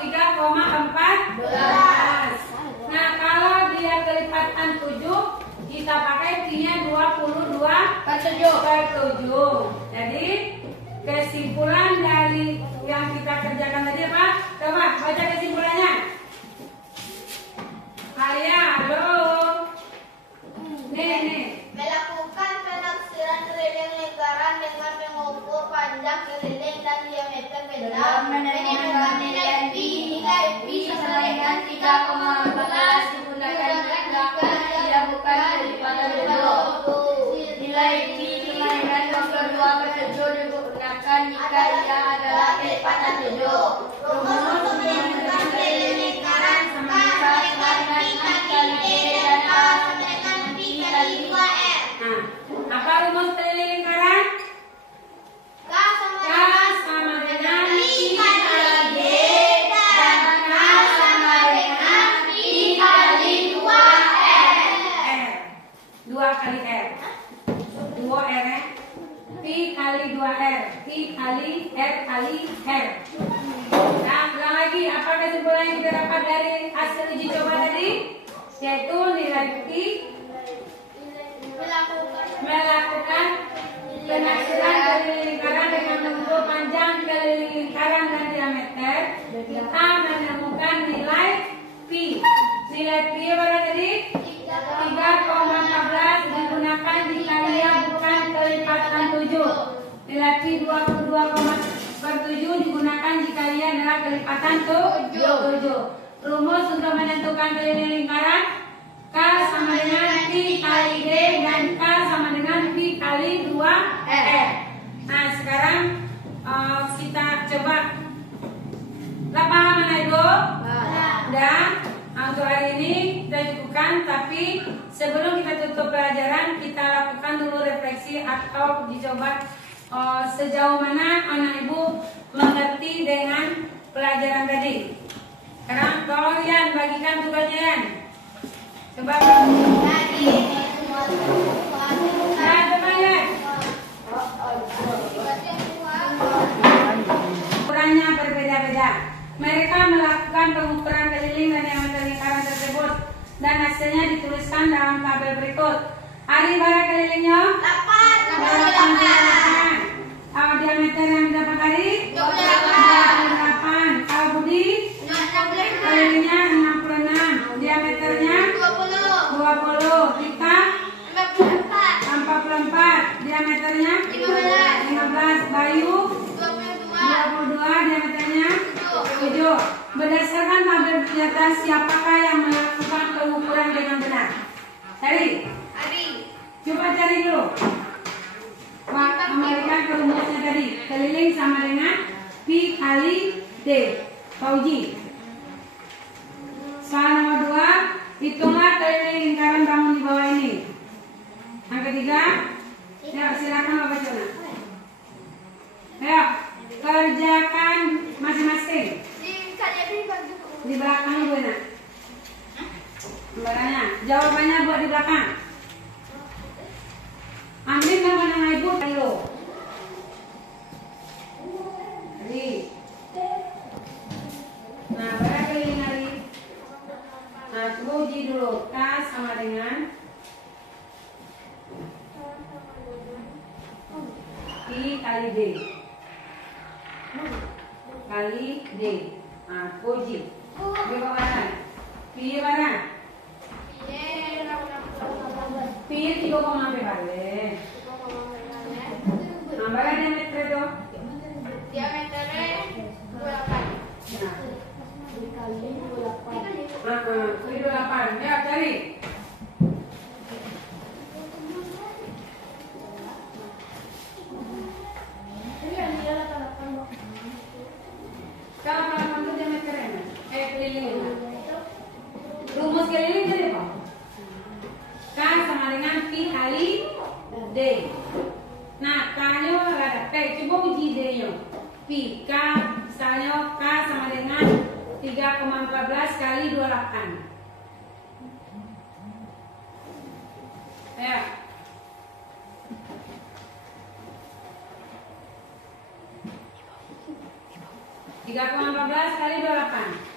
3,14. Nah, kalau dia kelipatan 7, kita pakai pi-nya 22/7. Jadi kesimpulan dari yang kita kerjakan tadi apa? Coba baca kesimpulannya. Alia, halo. Nih. Melakukan penaksiran keliling lingkaran dengan mengukur panjang keliling dan diameter benda, menemukan nilai pi sama dengan 3,14 digunakan jika ia bukan kelipatan 7. Nilai pi sama dengan 22/7 digunakan jika ia adalah kelipatan 7. Rumus menemukan keliling lingkaran sama dengan pi kali D dan K sama dengan pi kali 2R. Nah, apa rumus keliling lingkaran? K sama dengan pi kali D dan K sama dengan pi kali 2R. 2 kali R. 2R ya. Pi kali 2R. Pi kali R kali R. Nah, ulang lagi. Apa kesimpulan yang kita dapat dari hasil uji coba tadi? Yaitu nilai pi melakukan penaksiran keliling lingkaran dengan mengukur panjang keliling lingkaran dan diameter. Kita menemukan nilai pi. Nilai pi berapa tadi? 3,14 digunakan jika ia bukan kelipatan 7. Nilai pi 22/7 digunakan jika ia adalah kelipatan 7. Rumus untuk menentukan keliling lingkaran K sama dengan pi kali D dan K sama dengan pi kali 2R. Nah, sekarang kita coba. Lah paham anak Ibu? Udah. Untuk hari ini kita cukup lakukan, tapi sebelum kita tutup pelajaran, kita lakukan dulu refleksi atau dicoba sejauh mana anak ibu mengerti dengan pelajaran tadi. Sekarang tolong Yan, bagikan tugasnya Yan. Coba. Nah, coba Yan. Ukurannya berbeda-beda. Mereka melakukan pengukuran keliling dan diameter lingkaran tersebut dan hasilnya dituliskan dalam tabel berikut. Ari berapa kelilingnya? 8. Kalau diameter yang didapat Ari? 28. Kalau Budi? Kelilingnya 66. Diameternya? 20. Tika? 44. Diameternya? 15. Bayu? 22. Diameternya? 7. Berdasarkan tabel di atas, siapakah yang melakukan pengukuran dengan benar? Cari. Coba cari dulu. Kembalikan ke rumusnya tadi. Keliling sama dengan Pi kali D. Fauji. Soal nomor 2. Hitunglah keliling lingkaran bangun di bawah ini. Yang ketiga. Ya, silakan Bapak Jona. Ayo, kerjakan masing-masing. Di belakang Bu Ena. Gambarannya, jawabannya buat di belakang. Ambil gambar ibu dulu. Jadi, nah berapa kali hari? Nah, coba uji dulu. K sama dengan I kali D kali D. Nah, uji. Coba mana? Pi mana? Pi 3,4 balik. Berapa diameter itu? Diameternya 28. Nah. Dikali 28. 28. Ya, cari. Kalau kalau itu diameternya, kelilingnya. Rumus keliling jadi apa? K sama dengan Pi kali D. Nah, K-nya ada P. Coba uji D-nya. Pi K, misalnya K sama dengan 3,14 kali 28. Ya. 3,14 kali 28.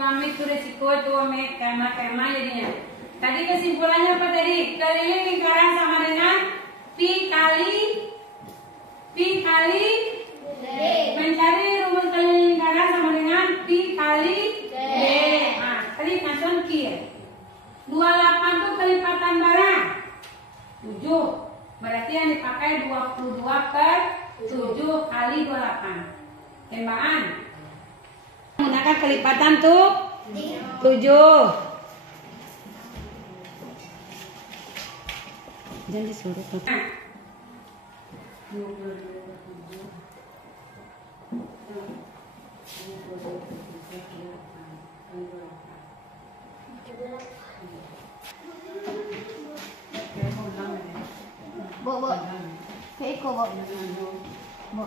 Ambil itu resiko itu ambil kema jadinya. Tadi kesimpulannya apa tadi? Keliling lingkaran sama dengan Pi kali D. Mencari rumus keliling lingkaran sama dengan Pi kali D. Nah, tadi langsung kir. 28 itu kelipatan barang 7. Berarti yang dipakai 22 per 7 kali 28. Tembakan. Menggunakan kelipatan tuh 7. Jangan disuruh. Bo. Keiko bo. Bo.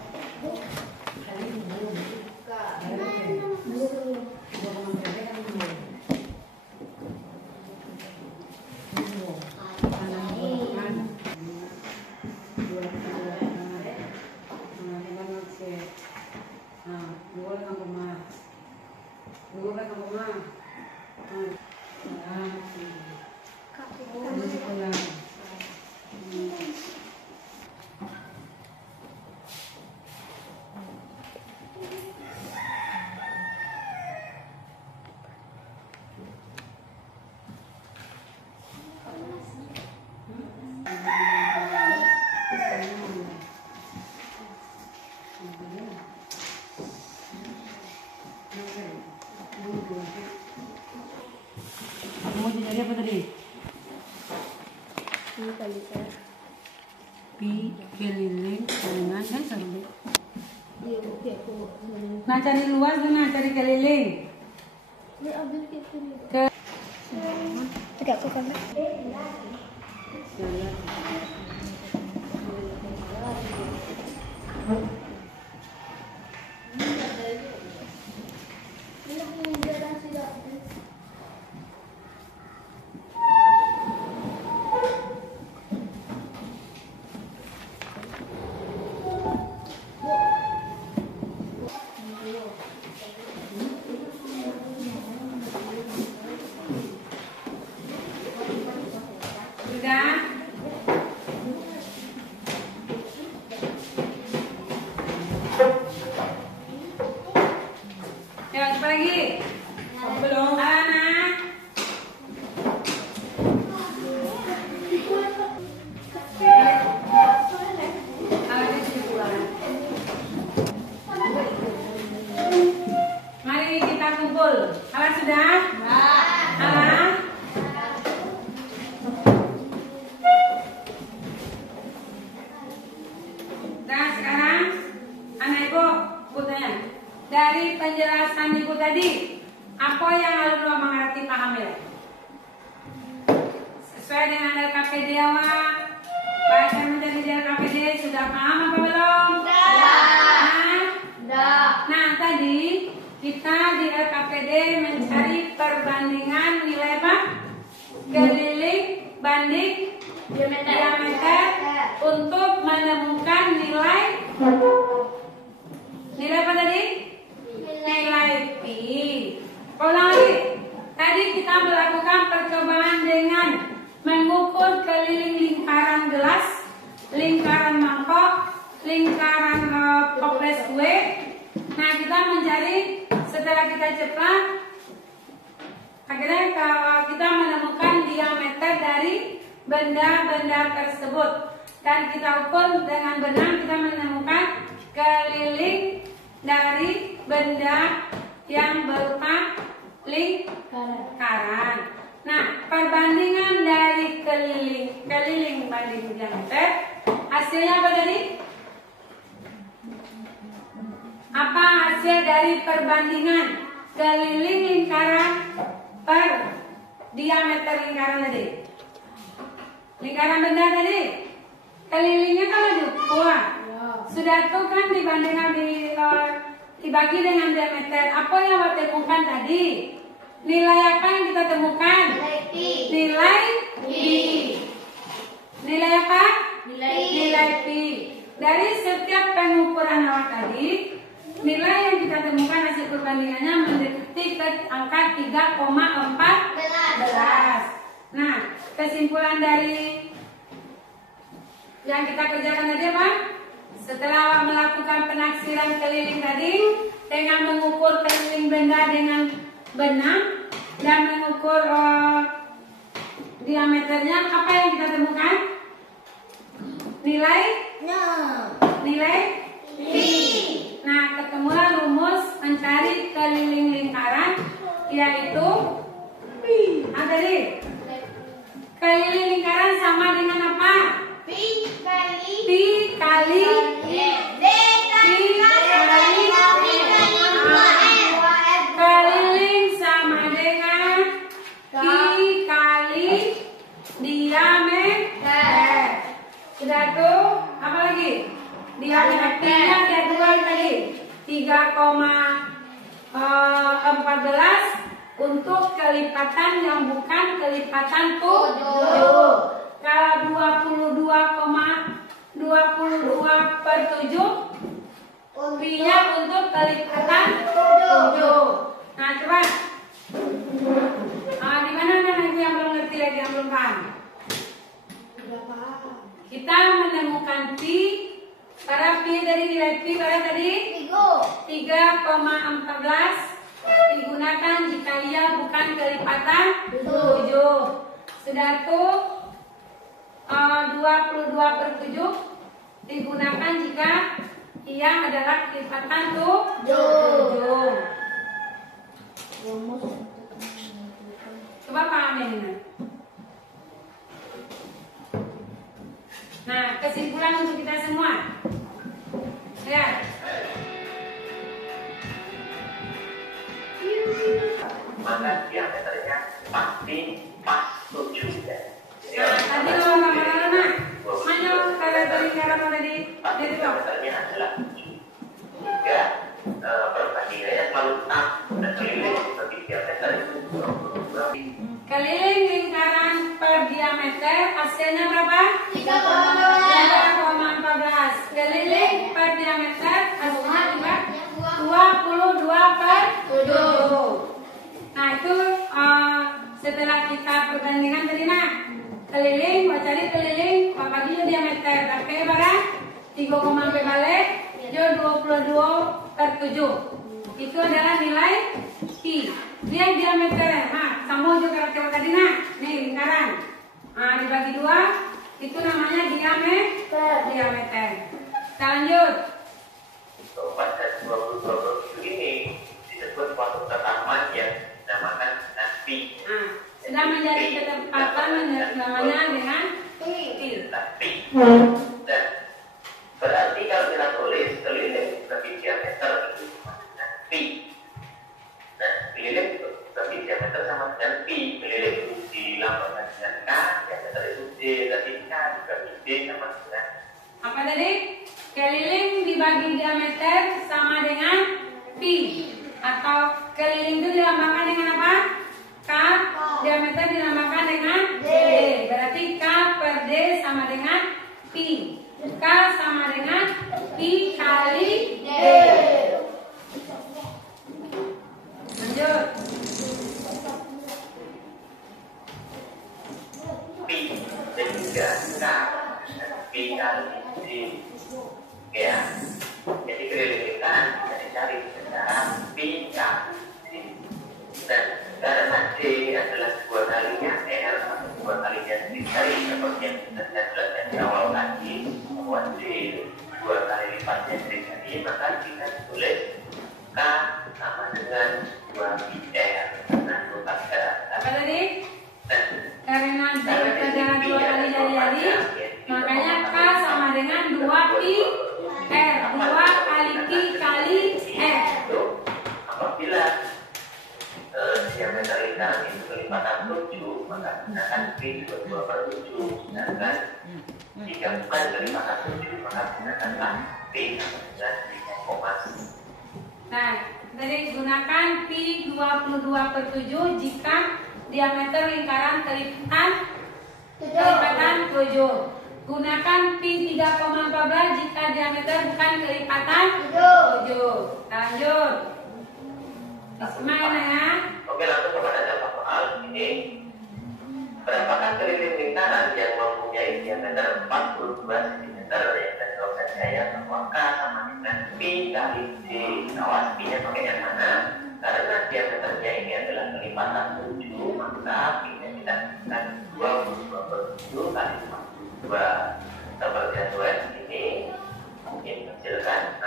Mau jadi apa tadi? Ini kali saya. pi keliling dengan sampai. Nah cari luas tuh, nah cari keliling. Tidak suka kan? Sudah? Ya, apa lagi? Belum. Anak. Mari kita kumpul. Alat sudah? Alat? Nah sekarang anak ibu bertanya, dari penjelasan ibu tadi, apa yang harus mengerti paham ya? Sesuai dengan LKPD awak, baca menjadi LKPD sudah paham apa belum? Nah tadi kita di LKPD mencari perbandingan nilai apa? Keliling banding diameter untuk menemukan nilai apa tadi? Nilai pi. Ulang lagi. Tadi kita melakukan percobaan dengan mengukur keliling lingkaran gelas, lingkaran mangkok, lingkaran toples kue. Nah kita mencari, setelah kita ceplak, akhirnya kalau kita menemukan diameter dari benda-benda tersebut dan kita ukur dengan benang, kita menemukan keliling dari benda yang berupa lingkaran. Nah, perbandingan dari keliling banding diameter, hasilnya apa tadi? Apa hasil dari perbandingan keliling lingkaran per diameter lingkaran tadi? Lingkaran benda tadi, kelilingnya kan ada dua. Sudah tuh kan dibandingkan dibagi dengan diameter. Apa yang kita temukan tadi? Nilai apa yang kita temukan? Nilai pi. Nilai apa? Nilai pi. Dari setiap pengukuran awak tadi, nilai yang kita temukan hasil perbandingannya mendekati ke angka 3,14. Nah, kesimpulan dari yang kita kerjakan tadi apa? Setelah awak melakukan penaksiran keliling tadi dengan mengukur keliling benda dengan benang dan mengukur diameternya, apa yang kita temukan? Nilai pi. Nah, ketemulah rumus mencari keliling lingkaran, yaitu apa tadi? Keliling lingkaran sama dengan apa? Pi kali keliling sama dengan pi kali diameter. Sudah tuh, apa lagi? Diameter pi-nya ada dua tadi, 3,14 untuk kelipatan yang bukan kelipatan 7. Kalau 22,22/7, pi-nya untuk kelipatan 7. Nah coba, di mana ibu yang belum ngerti lagi, yang belum paham? Kita menemukan pi, karena pi dari nilai pi berapa tadi? 3,14 digunakan jika ia bukan kelipatan 7. Sudah tuh 22/7 digunakan jika ia adalah kelipatan 7. Coba paham ini. Nah, kesimpulan untuk kita semua. Ya. Maka diameternya pasti pas 7 ya. Nah, tadi kalau lama-lama mana karakter lingkaran tadi? Pasti diameternya adalah 7. Jika perbandingannya selalu tetap dan keliling seperti diameter itu 22. Keliling lingkaran per diameter hasilnya berapa? 3,14. Keliling per diameter hasilnya juga 22/7. Nah itu setelah kita perbandingan tadi nak keliling, buat cari keliling, bagi diameter, pakai barang 3,4 balik, jo 22/7. Itu adalah nilai pi. Dia diameter, nah sama juga karakter tadi nak, nih lingkaran. Nah dibagi 2, itu namanya diameter. Kita lanjut. Pada 22 ini disebut suatu tetapan yang dinamakan pi. Nah, sudah menjadi ketepatan namanya dengan pi. Dan berarti kalau kita tulis keliling berarti diameter itu sama dengan pi. Nah, keliling berarti diameter sama dengan pi. Keliling itu dilambangkan dengan k, diameter itu d, berarti k dibagi d sama dengan Apa tadi? Keliling dibagi diameter sama dengan pi. Atau keliling itu dilambangkan dengan apa? K. Diameter dilambangkan dengan D. Berarti K per D sama dengan pi. K sama dengan pi kali D. Lanjut. pi dan juga k. Pi kali d. Ya. Jadi keliling lingkaran bisa dicari secara pi kali d. Dan karena d adalah 2 kalinya r atau 2 kalinya dicari seperti yang kita jelaskan di awal tadi, bahwa d 2 kali lipatnya dari maka kita tulis k sama dengan 2 pi r. Nah, Apa tadi? dan Karena D adalah 2 kali jadi, makanya K sama dengan 2 pi R. 2 kali pi kali R. apabila diameter lingkaran itu kelipatan 7, maka gunakan pi juga 2/7. Sedangkan jika bukan kelipatan 7, maka gunakanlah pi sama dengan 3,1. Nah, tadi gunakan pi 22/7 jika diameter lingkaran kelipatan 7. Gunakan pi 3,14 jika diameter bukan kelipatan 7. Lanjut. Gimana ya? Oke, langsung kepada contoh soal ini. Berapakah keliling lingkaran yang mempunyai diameter 42 cm ya? Dan kalau saya bahwa K sama dengan pi kali D. Awas pi nya pakai yang mana? Karena diameternya ini adalah kelipatan 7, maka pi nya kita gunakan 22/7 kali 42. Seperti yang tulis ini mungkin kecilkan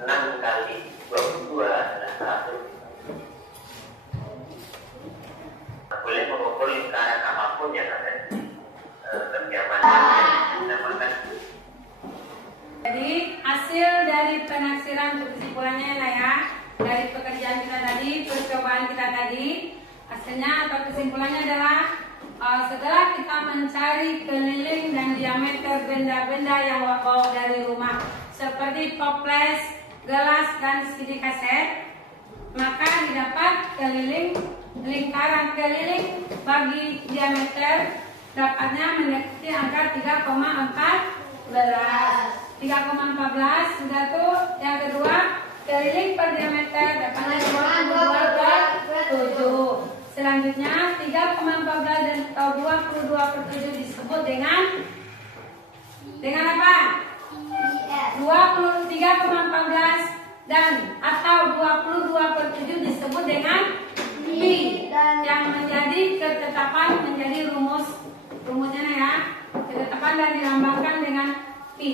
6 kali 22 adalah 100. Boleh mengukur lingkaran apapun yang ada di kediaman yang dinamakan. Jadi hasil dari penaksiran untuk kesimpulannya lah ya, dari pekerjaan kita tadi, percobaan kita tadi, hasilnya atau kesimpulannya adalah setelah kita mencari keliling dan diameter benda-benda yang bawa dari rumah seperti toples, gelas dan CD kaset, maka didapat lingkaran keliling bagi diameter dapatnya mendekati angka 3,14 sudah tuh. Yang kedua, keliling per diameter dapatnya 22/7. Selanjutnya 3,14 dan atau 22/7 disebut dengan apa? 3,14 dan atau 22/7 disebut dengan pi, yang menjadi ketetapan menjadi rumusnya ya, ketetapan dan dilambangkan dengan pi.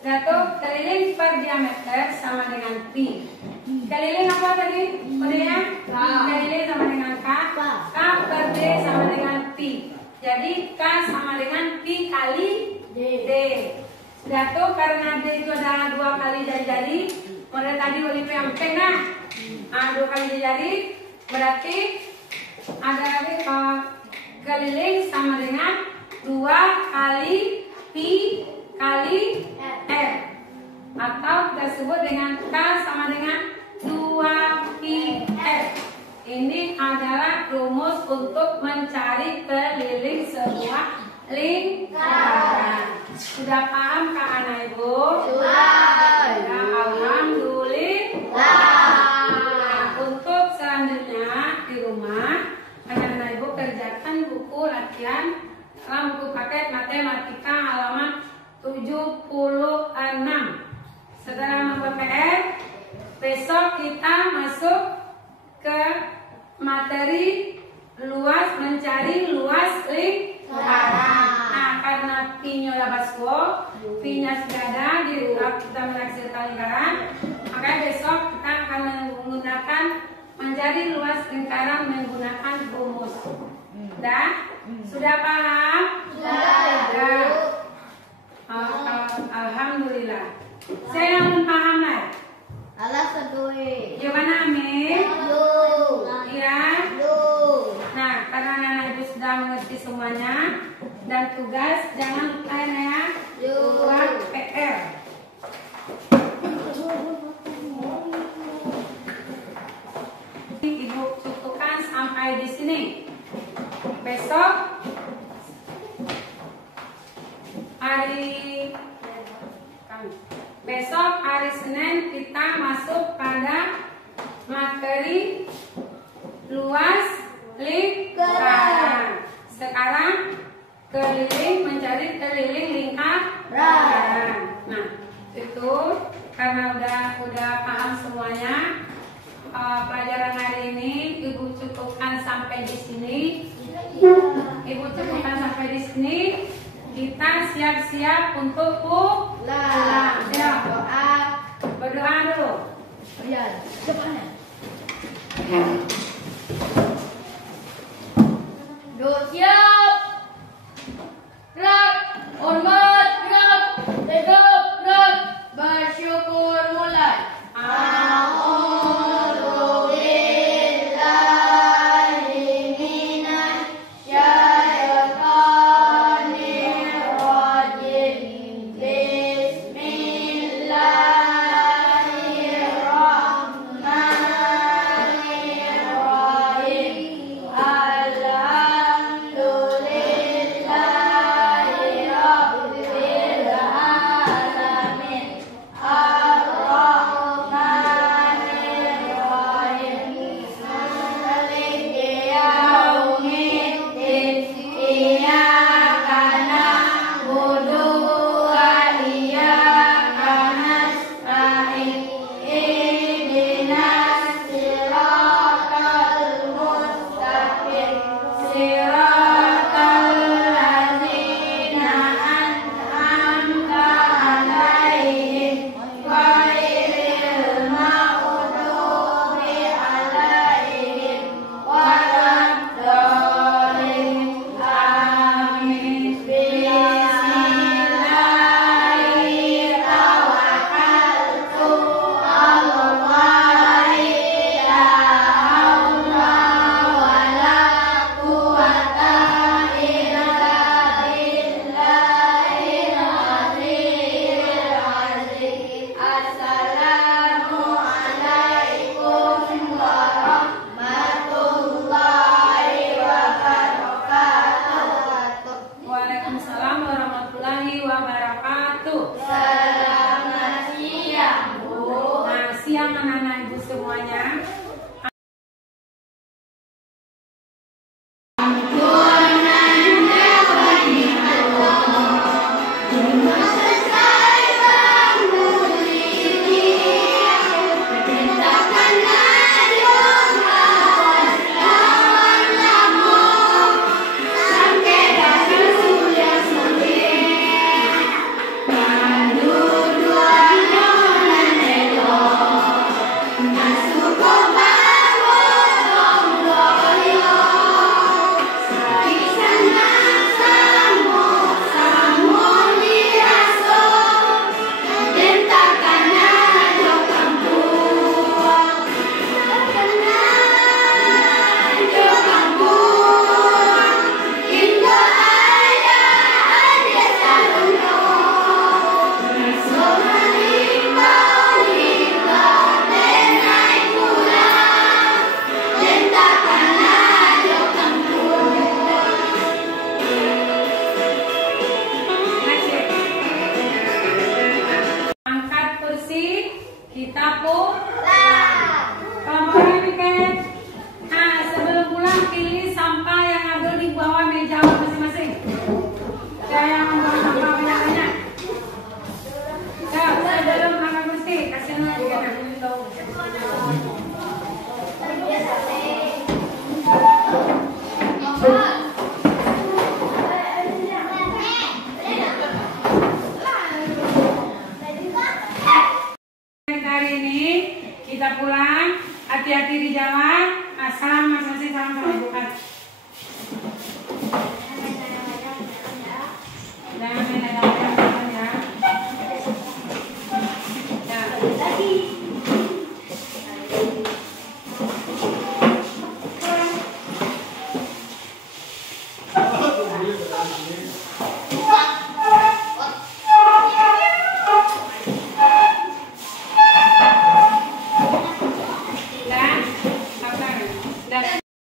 Sudah keliling per diameter sama dengan pi. Keliling apa tadi? Kodenya? Keliling sama dengan K. K per D sama dengan pi. Jadi K sama dengan pi kali D. D. Sudah tuh karena D itu adalah 2 kali jari-jari. Mulai tadi Olive yang pernah 2 kali jari-jari, berarti ada keliling sama dengan 2 kali pi kali R, atau kita sebut dengan K sama dengan 2 pi R. Ini adalah rumus untuk mencari keliling sebuah lingkaran. Sudah paham Kak Ana Ibu? Sudah. Alhamdulillah. Nah, untuk selanjutnya di rumah anak-anak Ibu kerjakan buku latihan dalam buku paket matematika halaman 76. Setelah membuat PR, besok kita masuk ke materi mencari luas lingkaran. Nah, karena P-nya udah basko, P-nya sudah ada di kita menghasilkan lingkaran, maka besok kita akan menggunakan mencari luas lingkaran menggunakan rumus. Sudah paham? Sudah. Alhamdulillah. Saya yang paham lah. Gimana Amin? Iya. Nah, karena anak ibu sudah mengerti semuanya dan tugas jangan lupa ya. Buat PR. Ibu cukupkan sampai di sini. Besok hari Senin kita masuk pada materi luas lingkaran. Sekarang mencari keliling lingkaran. Nah, itu karena udah paham semuanya. Pelajaran hari ini Ibu cukupkan sampai di sini. Kita siap-siap untuk pulang. Berdoa dulu. Siap. Gerak. Hormat. Gerak. Tegap. Gerak. Bersyukur mulai. Kita pulang. Kelompok piket. Nah, sebelum pulang pilih sampah yang ada di bawah meja masing-masing. Saya yang membawa sampah banyak-banyak. Sebelum makan mesti kasih lagi kan. Hari ini kita pulang, hati-hati di jalan. Salam masing-masing, salam sama bukan. Jangan main ada ya. Ya.